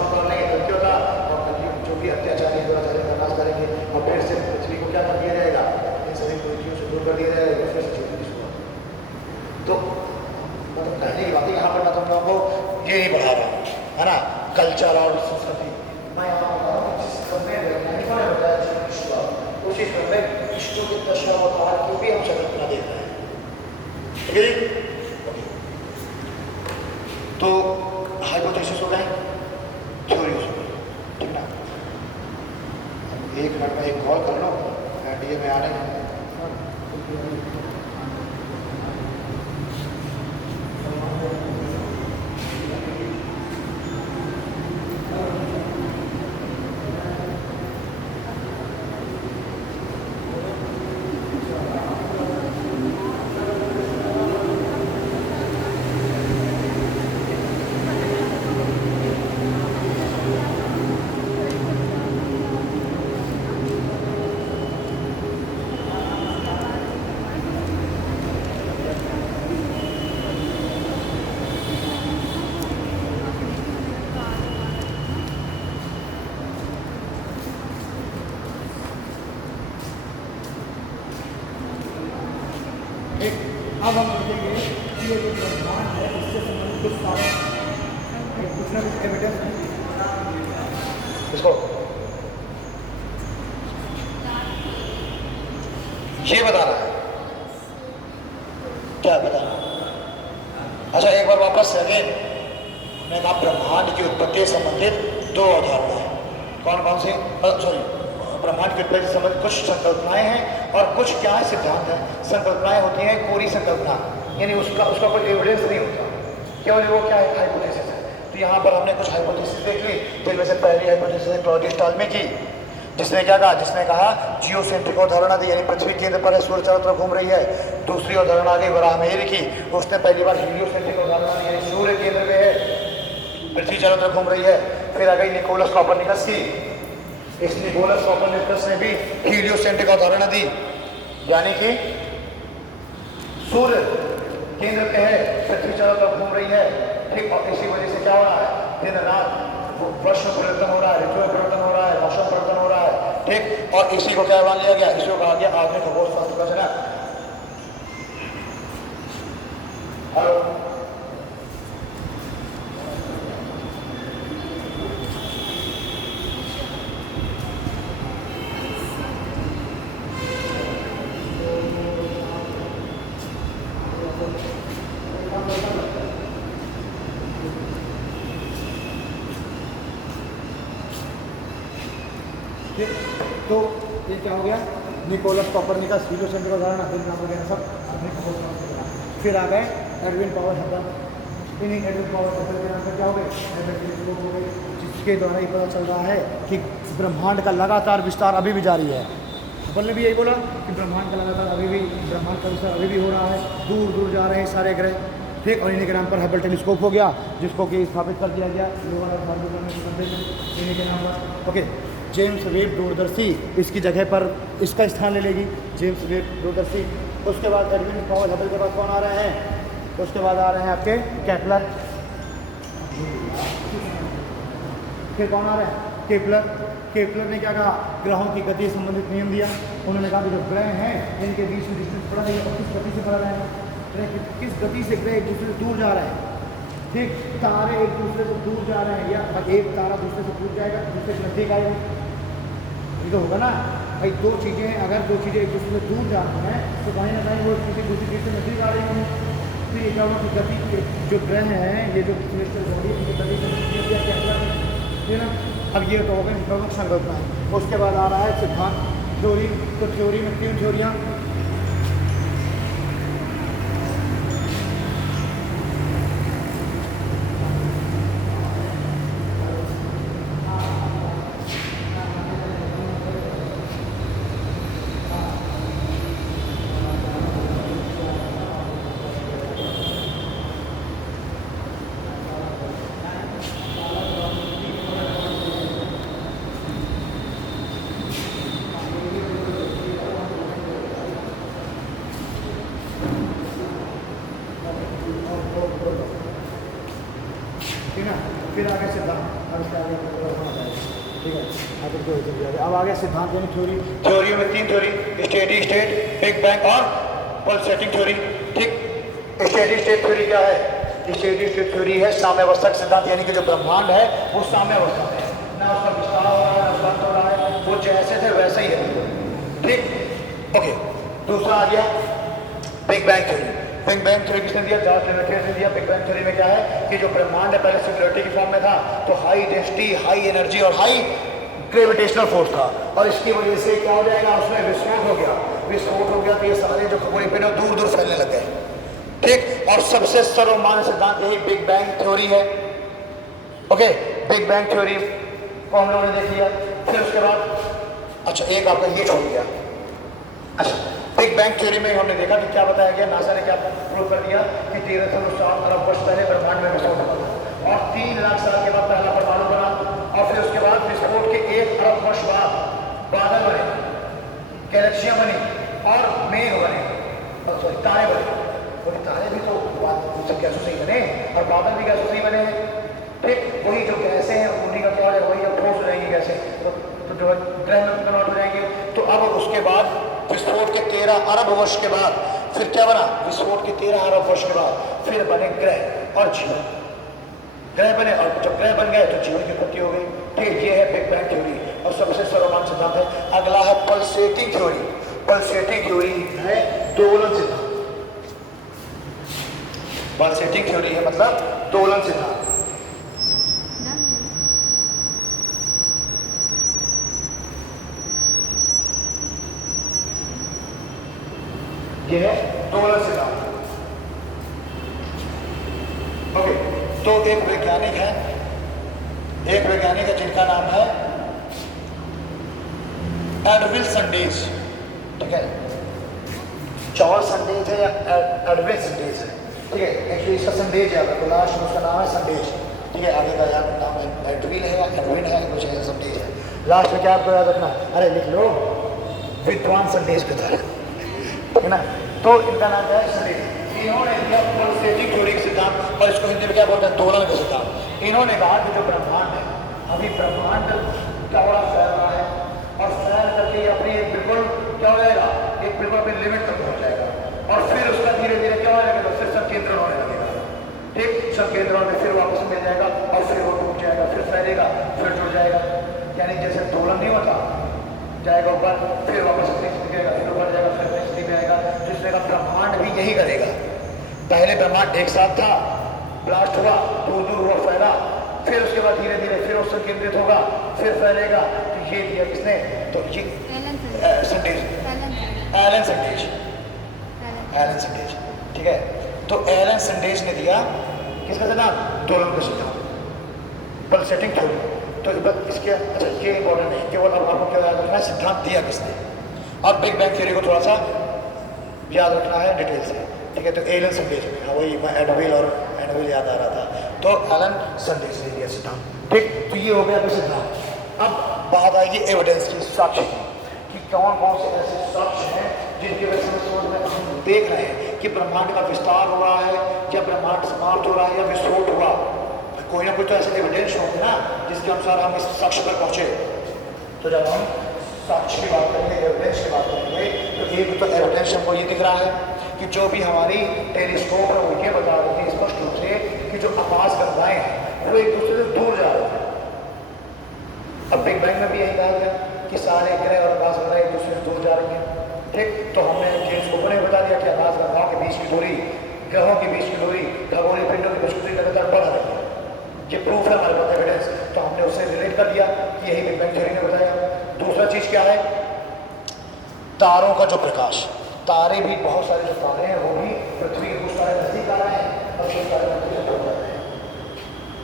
अवतार नहीं कल की होता, और कलयुग जो भी अत्याचारी दुराचारी का नाश करेंगे, और फिर से पृथ्वी को क्या कर दिया जाएगा, इन सभी कुरीतियों से दूर कर दिया जाएगा, फिर से जीवन की शुरुआत। तो मतलब कहने की बात है, यहाँ पर मैं तुम लोगों को ये नहीं बढ़ा रहा हूँ, है ना, कल्चर और संस्कृति, मैं यहाँ बता रहा हूँ जिस क्रम में वैज्ञानिकों ने बताया विष्णु, उसी क्रम में विष्णु के दशावतार की भी हम संकल्पना देख रहे हैं, ठीक है जी। तो हाइपोथेसिस हो गए, थ्योरी हो गई, ठीक ना। एक मिनट में एक कॉल कर लो, एनडीए में आने ठीक, अब हम देखेंगे कि ये जो ब्रह्मांड है इससे संबंधित कुछ सारे कुछ ना कुछ एविडेंस है इसको ये बता रहा है। क्या बता रहा है? अच्छा एक बार वापस से अगेन हमने कहा ब्रह्मांड की उत्पत्ति से संबंधित दो अवधारणाएं कौन कौन सी, सॉरी ब्रह्मांड की उत्पत्ति से संबंधित कुछ संकल्पनाएं हैं और कुछ क्या है सिद्धांत है। संकल्पनाएं होती हैं कोरी संकल्पना, यानी उसका कोई एविडेंस नहीं होता, केवल वो क्या है हाइपोथेसिस है। तो यहाँ पर हमने कुछ हाइपोथेसिस देख ली। तो इनमें से पहली हाइपोथेसिस है क्लॉडियस टॉलमी की, जिसने क्या कहा, जिसने कहा जियोसेंट्रिक अवधारणा दी, यानी पृथ्वी केंद्र पर है, सूर्य चारों तरफ घूम रही है। दूसरी अवधारणा आ गई वराहमिहिर की, उसने पहली बार हीलियोसेंट्रिक अवधारणा दी, यानी सूर्य केंद्र में है, पृथ्वी चारों तरफ घूम रही है। फिर आ गई निकोलस कोपरनिकस की, इस निकोलस कोपरनिकस ने भी हीलियोसेंट्रिक अवधारणा दी, यानी कि सूर्य केंद्र पे है, पृथ्वी चारों तरफ घूम रही है। ठीक, और इसी वजह से क्या हो रहा है, दिन रात वर्ष में परिवर्तन हो रहा है, ऋतु में परिवर्तन हो रहा है, मौसम परिवर्तन हो रहा है। ठीक, और इसी को क्या मान लिया गया, इसी को कहा गया आधुनिक खगोलशास्त्र का जनक। हेलो, तो ये क्या हो गया, निकोलस कोपरनिकस हीलियोसेंट्रिक अवधारणा, फिर नाम हो गया सब। फिर आ गए एडविन पावर हबल, इन्हीं एडविन पावर हबल के नाम पर क्या हो गए, टेलीस्कोप हो गए, जिसके द्वारा ये पता चल रहा है कि ब्रह्मांड का लगातार विस्तार अभी भी जारी है। हबल ने भी यही बोला कि ब्रह्मांड का लगातार अभी भी ब्रह्मांड का विस्तार अभी भी हो रहा है, दूर दूर जा रहे हैं सारे ग्रह। ठीक, और इन्हीं के नाम पर हबल टेलीस्कोप हो गया, जिसको कि स्थापित कर दिया गया इन्हीं के नाम पर। ओके, जेम्स वेब दूरदर्शी इसकी जगह पर इसका स्थान ले लेगी, जेम्स वेब दूरदर्शी। उसके बाद एडविन पावर हबल के बाद कौन आ रहे हैं, उसके बाद आ रहे हैं आपके केपलर। फिर कौन आ रहे हैं, केपलर। केपलर ने क्या कहा, ग्रहों की गति संबंधित नियम दिया। उन्होंने कहा कि जो ग्रह हैं इनके बीच में डिस्टेंस बढ़ रही है, और किस गति से बढ़ रहे हैं, किस गति से ग्रह एक दूसरे से दूर जा रहे हैं। ठीक, तारे एक दूसरे से दूर जा रहे हैं, या एक तारा दूसरे से दूर जाएगा, दूसरे से नजदीक आएगा, ये तो होगा ना भाई। दो चीज़ें, अगर दो चीज़ें एक दूसरे से दूर जाती हैं तो कहीं ना कहीं वो किसी दूसरी चीज़ से नजदीक आ रही होंगी। फिर ये क्या होगा कि गति जो ग्रह हैं, ये जो सेलेस्टियल बॉडी है, इनकी गति से क्या ना। अब ये तो हो गई प्रमुख संकल्पना है। उसके बाद आ रहा है सिद्धांत, थ्योरी। तो थ्योरी में 3 थ्योरियाँ, ठीक है। फिर आगे सिद्धांत, अब इसके आगे ठीक है, अब आगे सिद्धांत यानी थ्योरी। थ्योरी में 3 theory, steady state, big bang और पल्सेटिंग थ्योरी। ठीक, स्टेडी स्टेट थ्योरी क्या है, स्टेडी स्टेट थ्योरी है साम्यावस्था सिद्धांत, यानी कि जो ब्रह्मांड है वो साम्यावस्था में है, ना उसका विस्तार हो रहा है ना बंद हो रहा है, वो जैसे थे वैसे ही है। ठीक, ओके। दूसरा आ गया big bang theory. Big bang theory किसने दिया, जॉर्ज लेमेट्रियर ने दिया। बिग बैंग थ्योरी में क्या है कि जो ब्रह्मांड है पहले सिंगुलरिटी की फॉर्म में था, तो हाई डेंसिटी, हाई एनर्जी और हाई ग्रेविटेशनल फोर्स था, और इसकी वजह से क्या हो जाएगा, उसमें विस्फोट हो गया। विस्फोट हो गया तो ये सारे जो खगोलीय पिंड दूर दूर फैलने लग गए। ठीक, और सबसे सर्वमान्य सिद्धांत यही बिग बैंग थ्योरी है। ओके, बिग बैंग थ्योरी को हम लोगों ने देख लिया। फिर उसके बाद अच्छा एक आपका ये छोड़ गया। अच्छा, बिग बैंग थ्योरी में हमने देखा कि क्या बताया गया, नासा ने क्या प्रूव कर दिया कि 13.7 अरब वर्ष पहले ब्रह्मांड में विस्फोट हुआ था, और 3 लाख साल के बाद पहला परमाणु बना, और फिर उसके बाद विस्फोट के 1 अरब वर्ष बाद बादल बने, गैलेक्सियां बनी और मेघ बने, सॉरी तारे बने। और तारे भी तो गैसों से ही बने और बादल भी गैसों से ही बने हैं। ठीक, वही जो गैसें हैं उन्हीं का क्या है, वही जब ठोस हो जाएंगी गैसें तो जो ग्रह में कन्वर्ट हो जाएंगे। तो अब उसके बाद विस्फोट के 13 अरब वर्ष के बाद फिर क्या बना, विस्फोट के 13 अरब वर्ष के बाद फिर बने ग्रह और जीवन। ग्रह बने और जब ग्रह बन गए तो जीवन की उत्पत्ति हो गई। ठीक है, ये है बिग बैंग थ्योरी और सबसे सर्वमान्य सिद्धांत है। अगला है पल्सेटिंग थ्योरी। पल्सेटिंग थ्योरी है दोलन सिद्धांत। पल्सेटिंग थ्योरी है मतलब दोलन सिद्धांत। ये है दोलन सिद्धांत। ओके, तो एक वैज्ञानिक है जिनका नाम है एडविन संडेज। ठीक है, चार्ल्स संडेज है या एडविन संडेज है। ठीक है, एक्चुअली इसका संडेज है, तो लास्ट में उसका नाम है संडेज। ठीक है, आगे का यार नाम है एडविन है या एडविन है, कुछ ऐसा संडेज है। लास्ट में क्या आपको याद रखना, अरे लिख लो विद्वान संडेज की तरह, है ना। तो इनका नाम क्या है, संडेज। इन्होंने दिया पल्सेटिंग थ्योरी का सिद्धांत और इसको हिंदी में क्या बोलते हैं, दोलन का सिद्धांत। इन्होंने कहा कि जो ब्रह्मांड है, अभी ब्रह्मांड चौड़ा फैल रहा है और फैल करके अपनी बिल्कुल क्या हो जाएगा, एक बिल्कुल अपनी लिमिट तक पहुंच जाएगा और फिर उसका धीरे धीरे क्या हो जाएगा, फिर संकेंद्रण होने लगेगा। ठीक, संकेंद्रण में फिर वापस मिल जाएगा और फिर वो टूट जाएगा, फिर फैलेगा, फिर टूट जाएगा। यानी जैसे दोलन नहीं होता, जाएगा ऊपर फिर वापस गिरेगा, फिर ऊपर जाएगा, फिर स्थिति में आएगा। जिसमें का ब्रह्मांड भी यही करेगा। पहले ब्रह्मांड एक साथ था, ब्लास्ट हुआ, दूर दूर हुआ, फैला, फिर उसके बाद धीरे धीरे फिर उससे केंद्रित होगा, फिर फैलेगा। तो ये दिया किसने, तो ये संडेज, एलन संडेज। ठीक है, तो एलन संडेज ने दिया किसका सिद्धांत, दोलन का सिद्धांत, पल्सेटिंग थ्योरी। तो इसके अच्छा ये इंपॉर्टेंट नहीं, केवल अब आपको क्या याद रखना है, सिद्धांत दिया किसने। अब बिग बैंग थ्योरी को थोड़ा सा याद रखना है डिटेल से। ठीक है, तो एलन संडेज ने, हाँ वही मैं एडविल याद आ रहा था, तो एलन संडेज ने दिया सिद्धांत। ठीक, तो ये हो गया तो सिद्धांत। अब बात आएगी एविडेंस की, साक्ष्य की, कि कौन कौन से ऐसे साक्ष्य हैं जिनकी वजह से शोध में हम देख रहे हैं कि ब्रह्मांड का विस्तार हो रहा है या ब्रह्मांड समाप्त हो रहा है या विस्फोट हुआ। कोई ना कोई तो ऐसे एविडेंस होंगे ना जिसके अनुसार हम इस साक्ष्य पर पहुंचे। तो जब हम साक्ष्य की बात करेंगे, एविडेंस की बात करेंगे, तो एक तो एविडेंस हमको ये दिख रहा है कि जो भी हमारी टेलीस्कोप है वो ये बता रही है स्पष्ट रूप से कि जो आकाशगंगाएं हैं वो एक दूसरे से दूर जा रही है। अब बिग बैंग में भी यही कहा गया कि सारे ग्रह और आकाशगंगाएं एक दूसरे से दूर जा रही हैं। ठीक, तो हमने टेलीस्कोप ने बता दिया कि आकाशगंगाओं के बीच की दूरी, ग्रहों के बीच की दूरी, खगोलीय पिंडों के बीच की दूरी लगातार बढ़ रही है। ये प्रूफ है हमारे पास, एविडेंस। तो हमने उससे रिलेट कर दिया कि यही बिग बैंग थ्योरी ने बताया। दूसरा चीज क्या है, तारों का जो प्रकाश, तारे भी बहुत सारे जो तारे हैं वो भी पृथ्वी के कुछ तारे नजदीक आ रहे हैं और कुछ तारे पृथ्वी से दूर जा रहे हैं।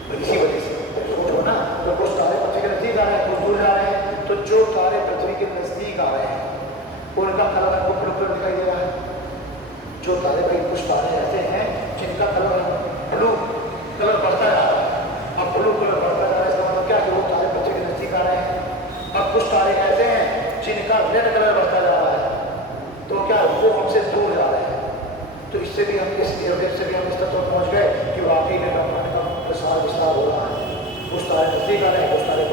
तो इसी वजह से कुछ हो ना, तो कुछ तारे पृथ्वी के नजदीक आ रहे हैं, कुछ दूर जा रहे हैं। तो जो तारे पृथ्वी के नजदीक आ रहे हैं उनका कलर हमको ब्लू दिखाई दे रहा है। जो तारे भाई कुछ तारे ऐसे हैं जिनका कलर ब्लू कलर बढ़ता जा रहा है। अब ब्लू कलर बढ़ता जा रहा है, इसका मतलब क्या, कि वो तारे पृथ्वी के नजदीक आ रहे हैं। अब कुछ तारे ऐसे हैं जिनका रेड कलर बढ़ता जा रहा है, तो क्या वो हमसे दूर जा रहे हैं। तो इससे भी हम इस एविडेंस से भी हम इस तक पहुंच गए कि वाकई में ब्रह्मांड का विस्तार हो रहा है। कुछ तारे नजदीक आ रहे हैं, कुछ तारे